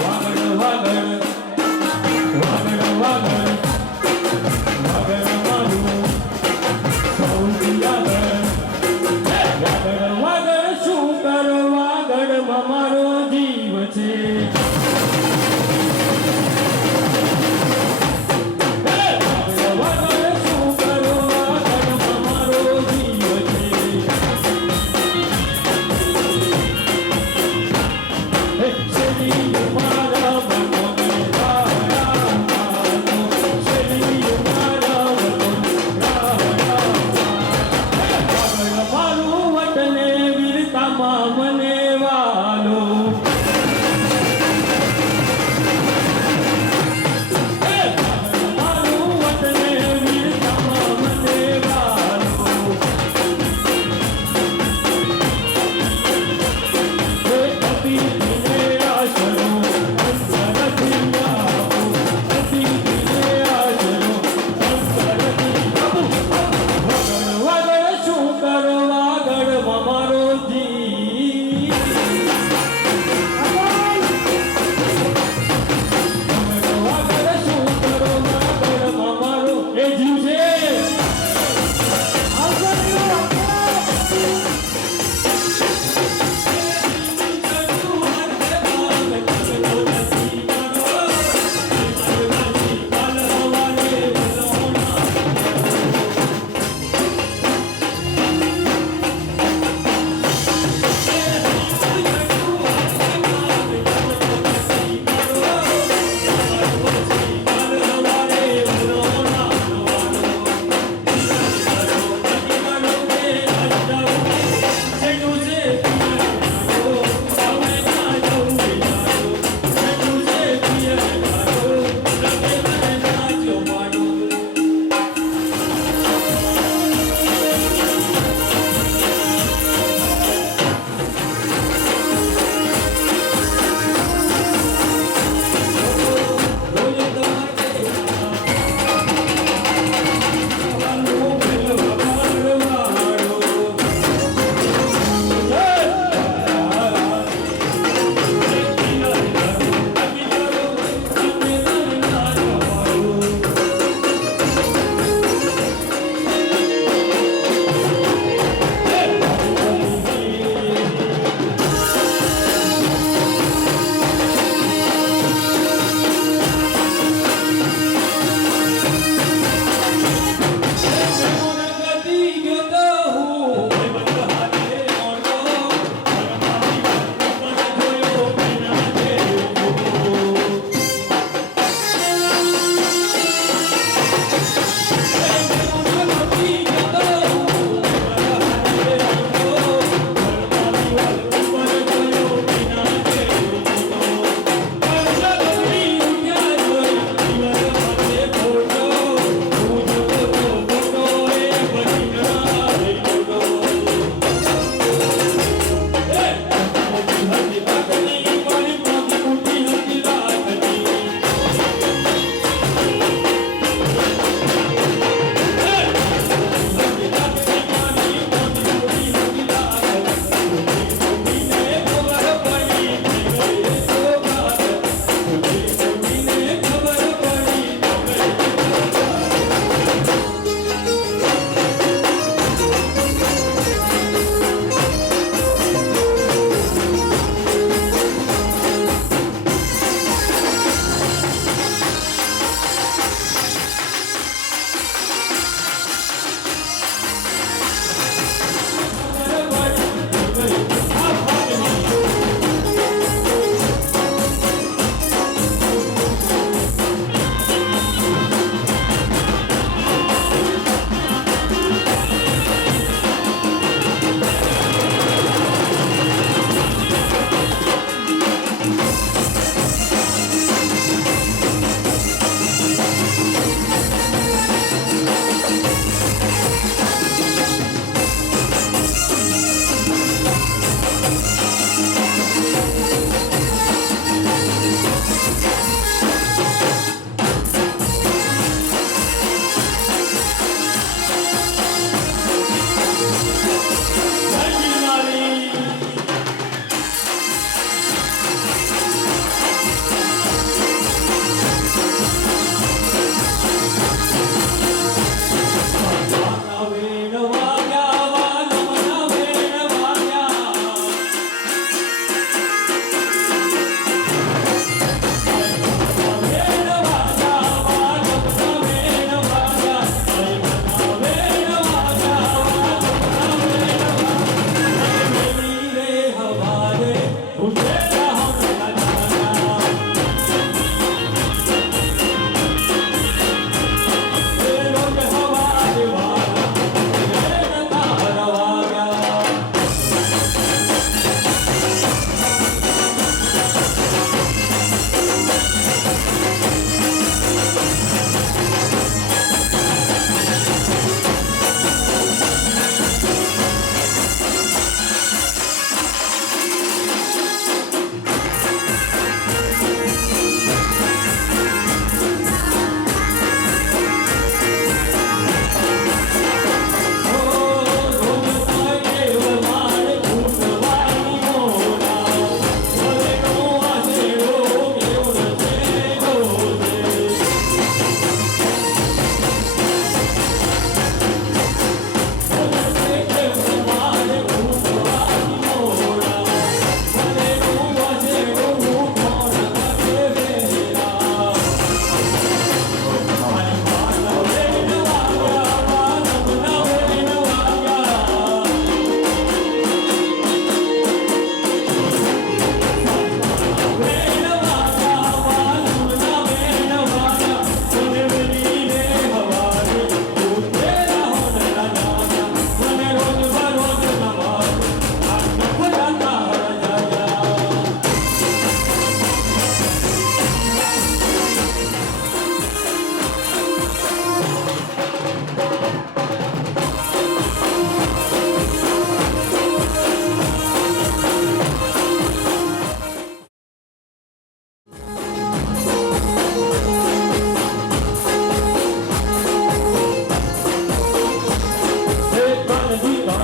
વાગડ વાગડ વાગડ વાગડ વાગડ મારું સૌથી આગળ. વાગડ વાગડ શું કર વાગડમાં મારો જીવ છે. વાગડ વાગડ શું કર વાગડમાં મારો જીવ છે.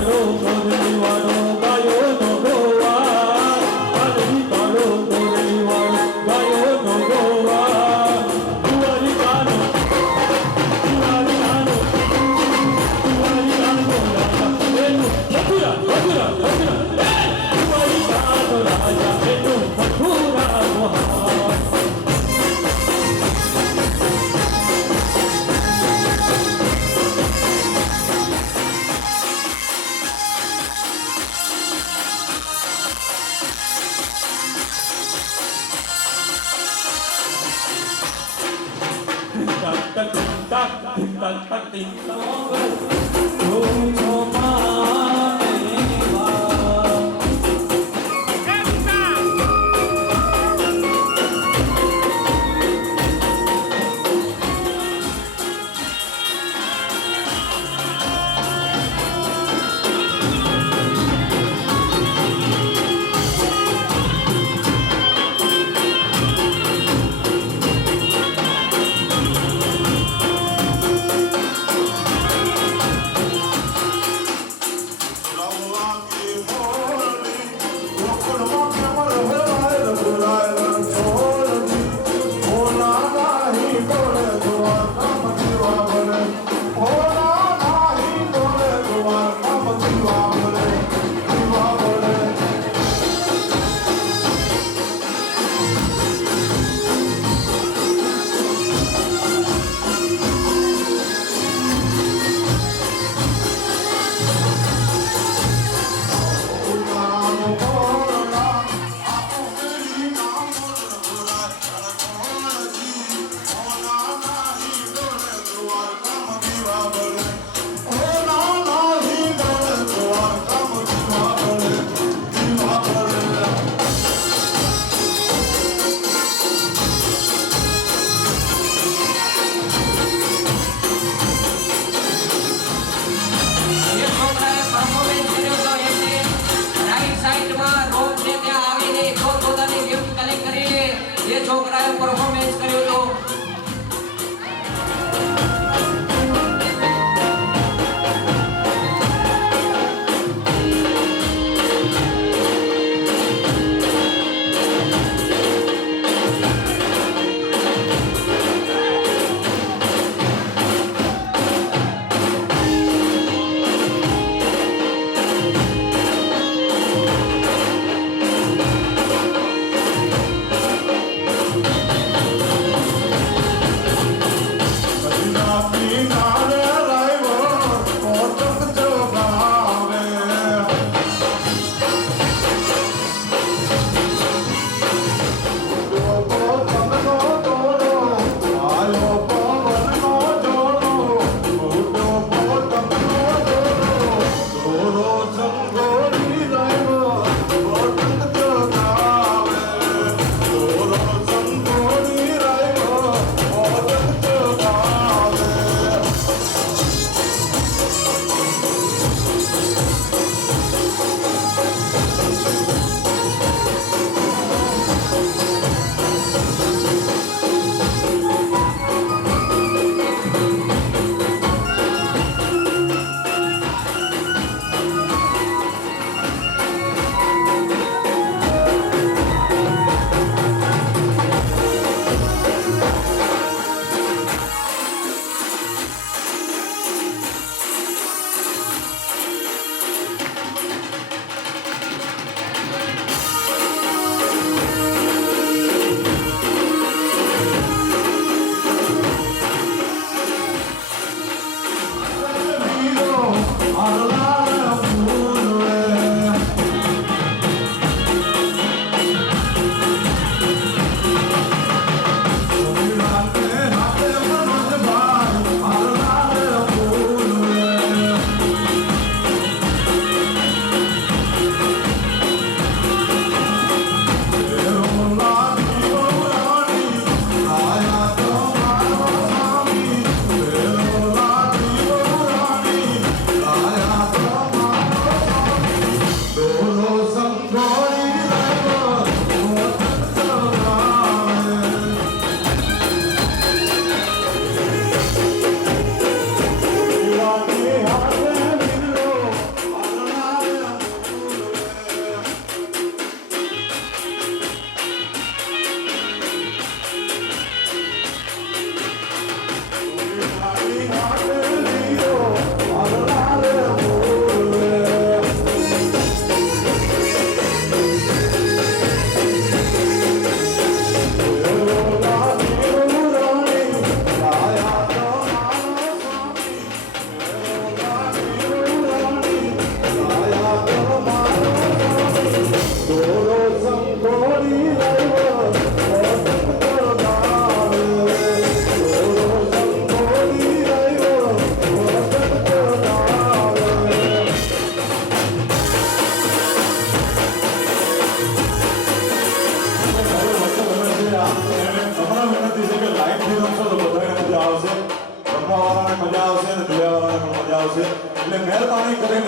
કાળો મોરલી વાળો ગાયો નો ગોવા કાળી કાળો મોરલી વાળો ગાયો નો ગોવા દુવારી કાનો દુવારી કાનો દુવારી કાનો રાજા એનું મથુરા મથુરા મથુરા દુવારી કાનો રાજા એનું મથુરા મોહા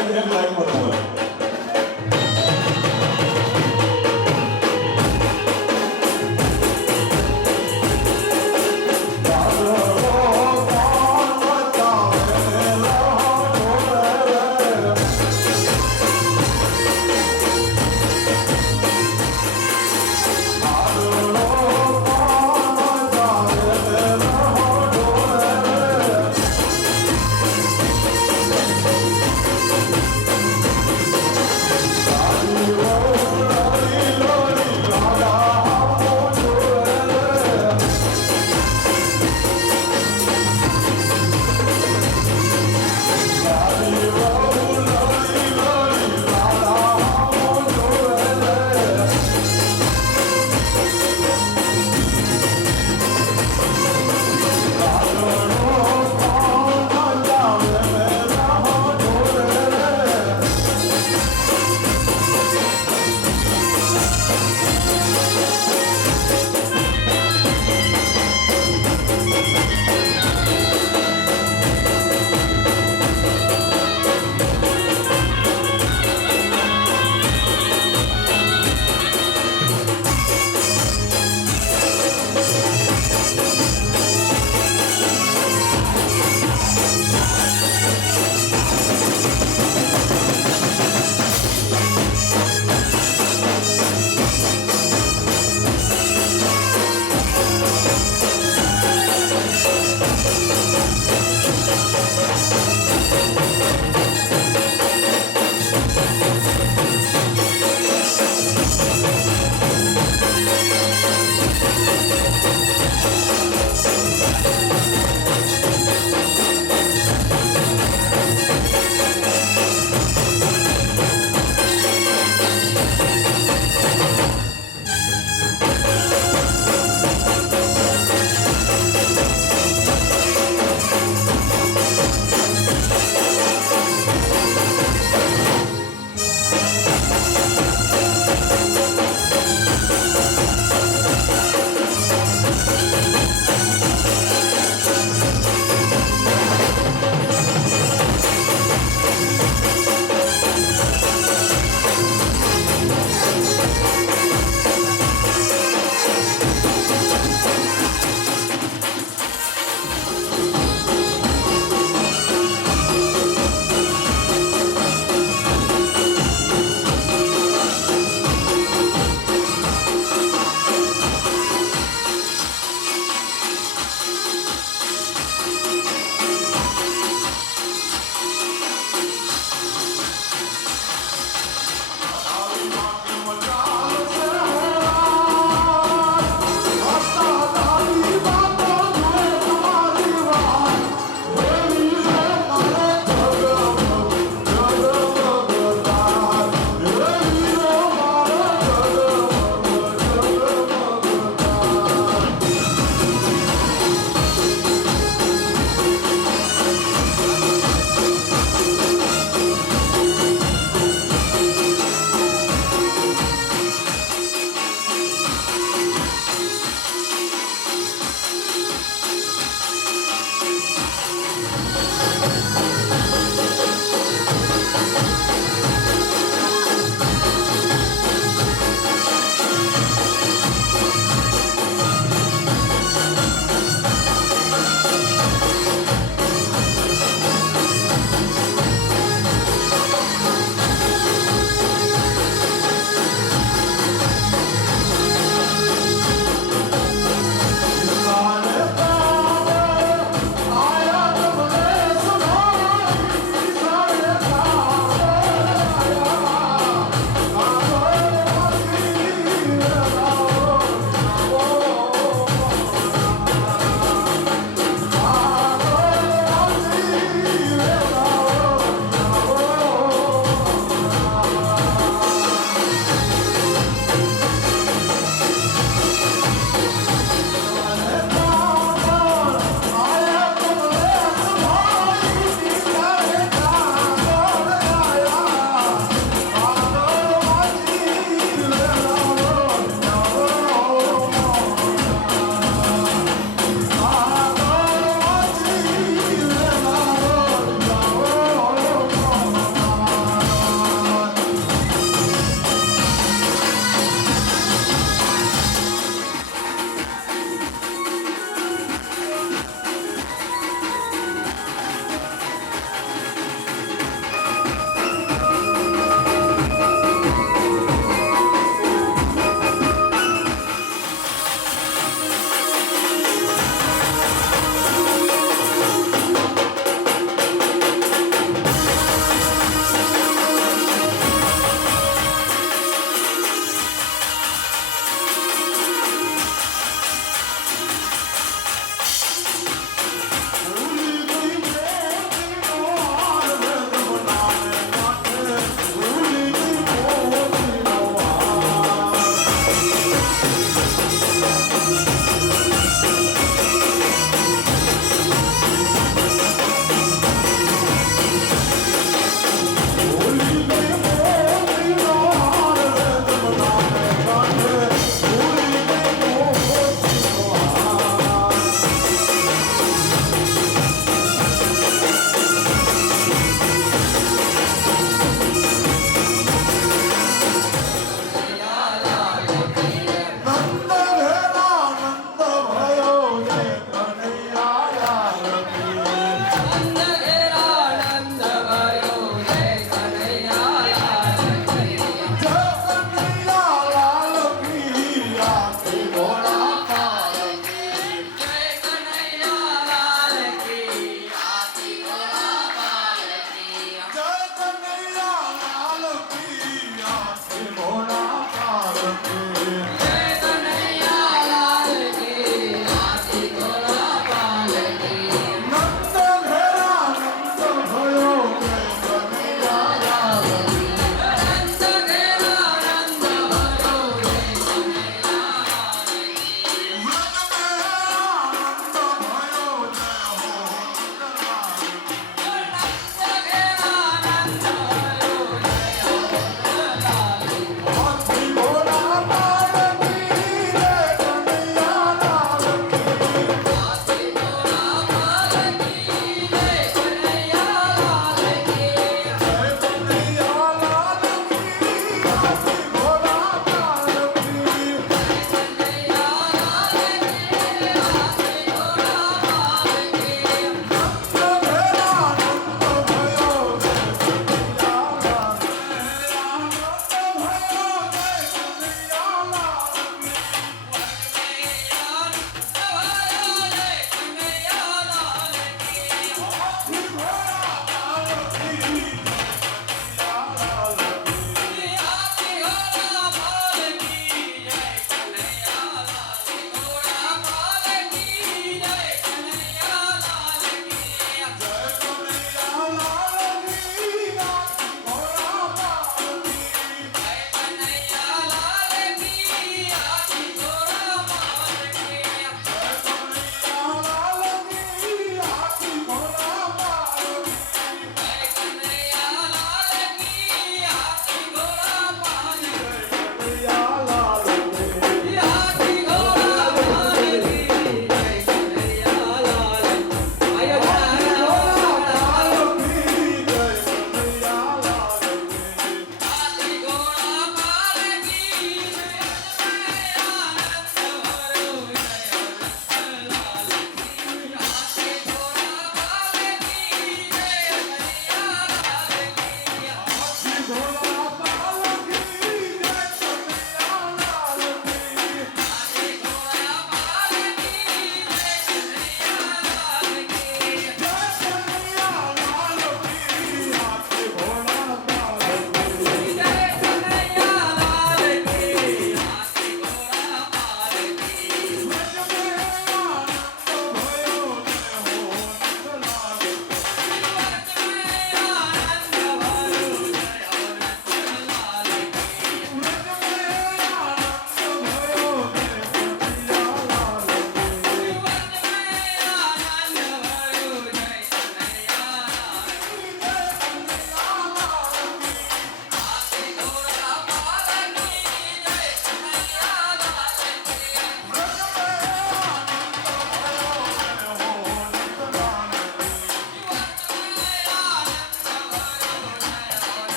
એક લાઈનમાં તમારે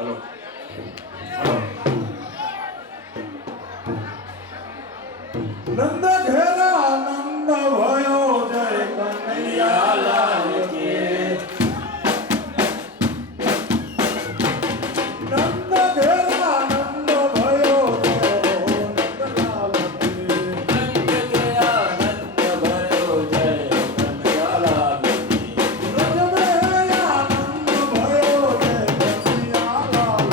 હલો નંદ ઘેરા નંદ ભયો જય કનૈયા લાલ કે નંદ ઘેરા નંદ ભયો જય નંદલાલ કે નંદ ગયા નંદ ભયો જય કનૈયાલાલ કી. રજ મેયા નંદ ભયો જય કનૈયા લાલ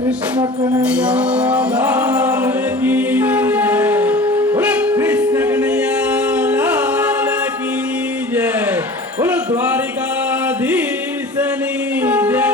કૃષ્ણ કનૈયા લાલ કી જય. બોલો કૃષ્ણ કનૈયા લાલ કી જય. બોલો દ્વારિકાધીશની જય.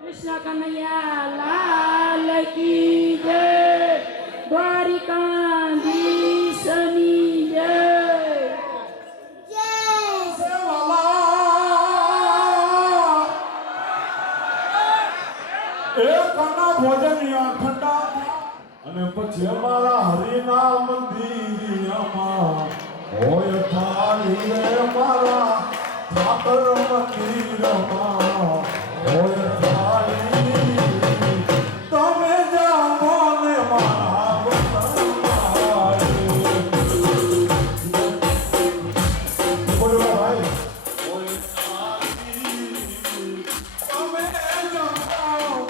કૃષ્ણ કનૈયા લાલ કી જય. દ્વારિકાધીશની જય. એકના ભોજનિયા ઠંડા અને પછી અમારા હરિના મંદિરમાં હોય થાળી રે મારા ઠાકર મંદિરમાં હોય થાળી તમે જાઓ ને મારા વતનવાળી. બોલો ભાઈ હોય થાળી તમે જાઓ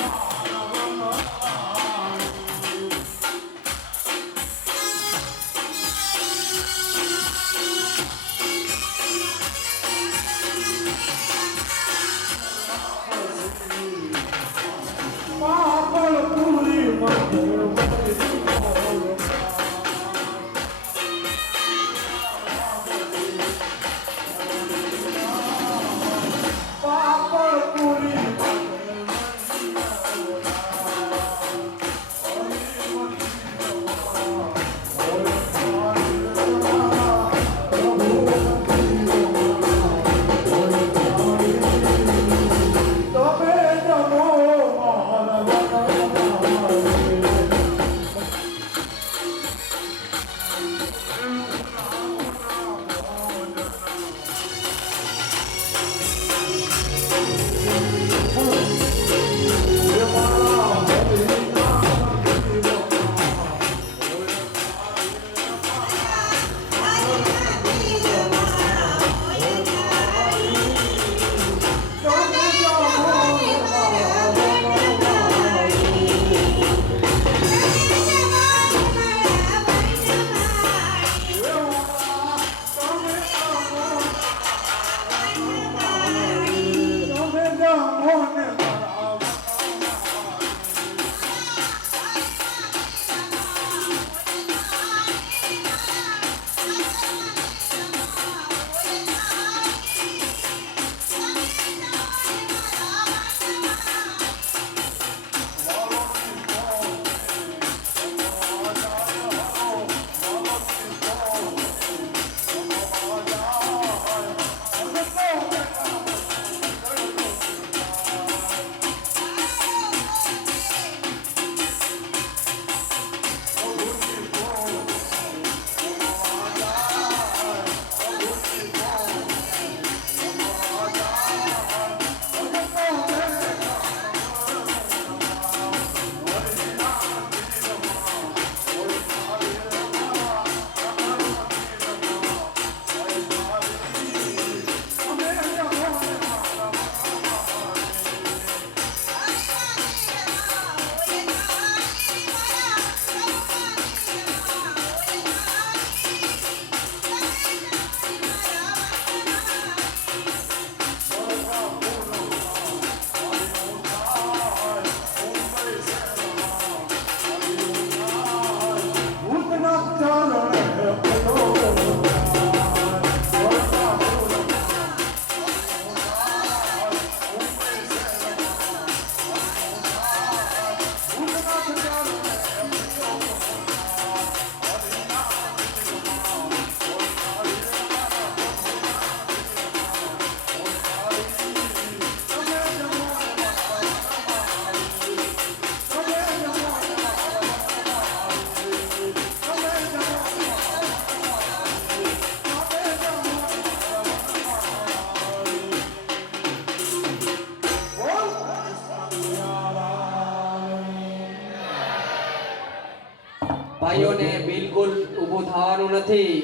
ભાઈઓને બિલકુલ ઊભું થવાનું નથી.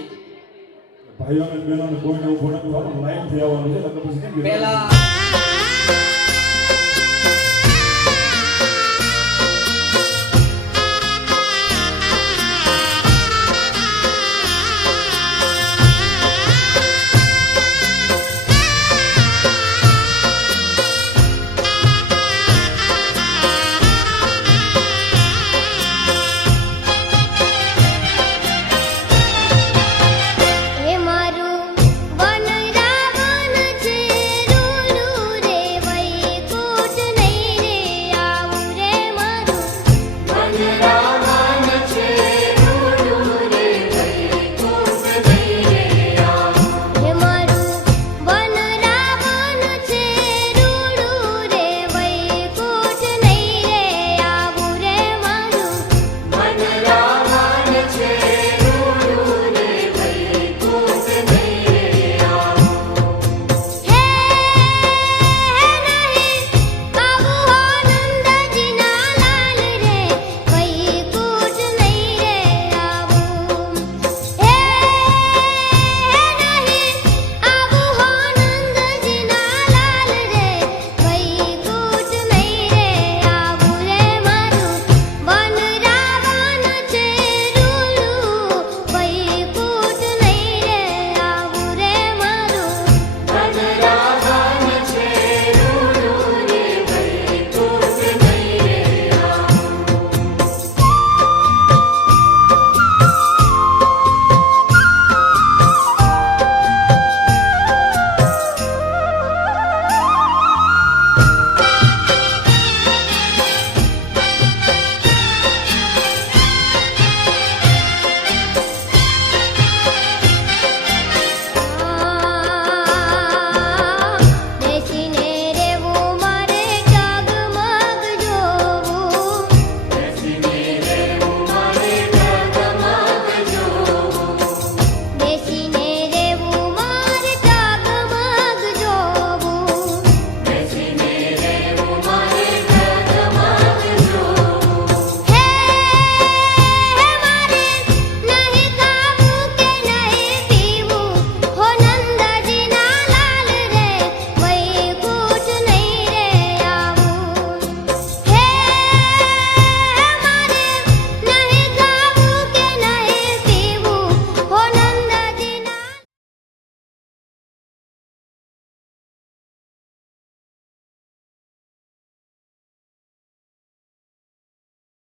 ભાઈઓ અને બહેનોને કોઈને ઊભું નથી થવાનું, લાઈન થઈ આવવાનું છે. નકર પછી કેમ કીધું? પહેલા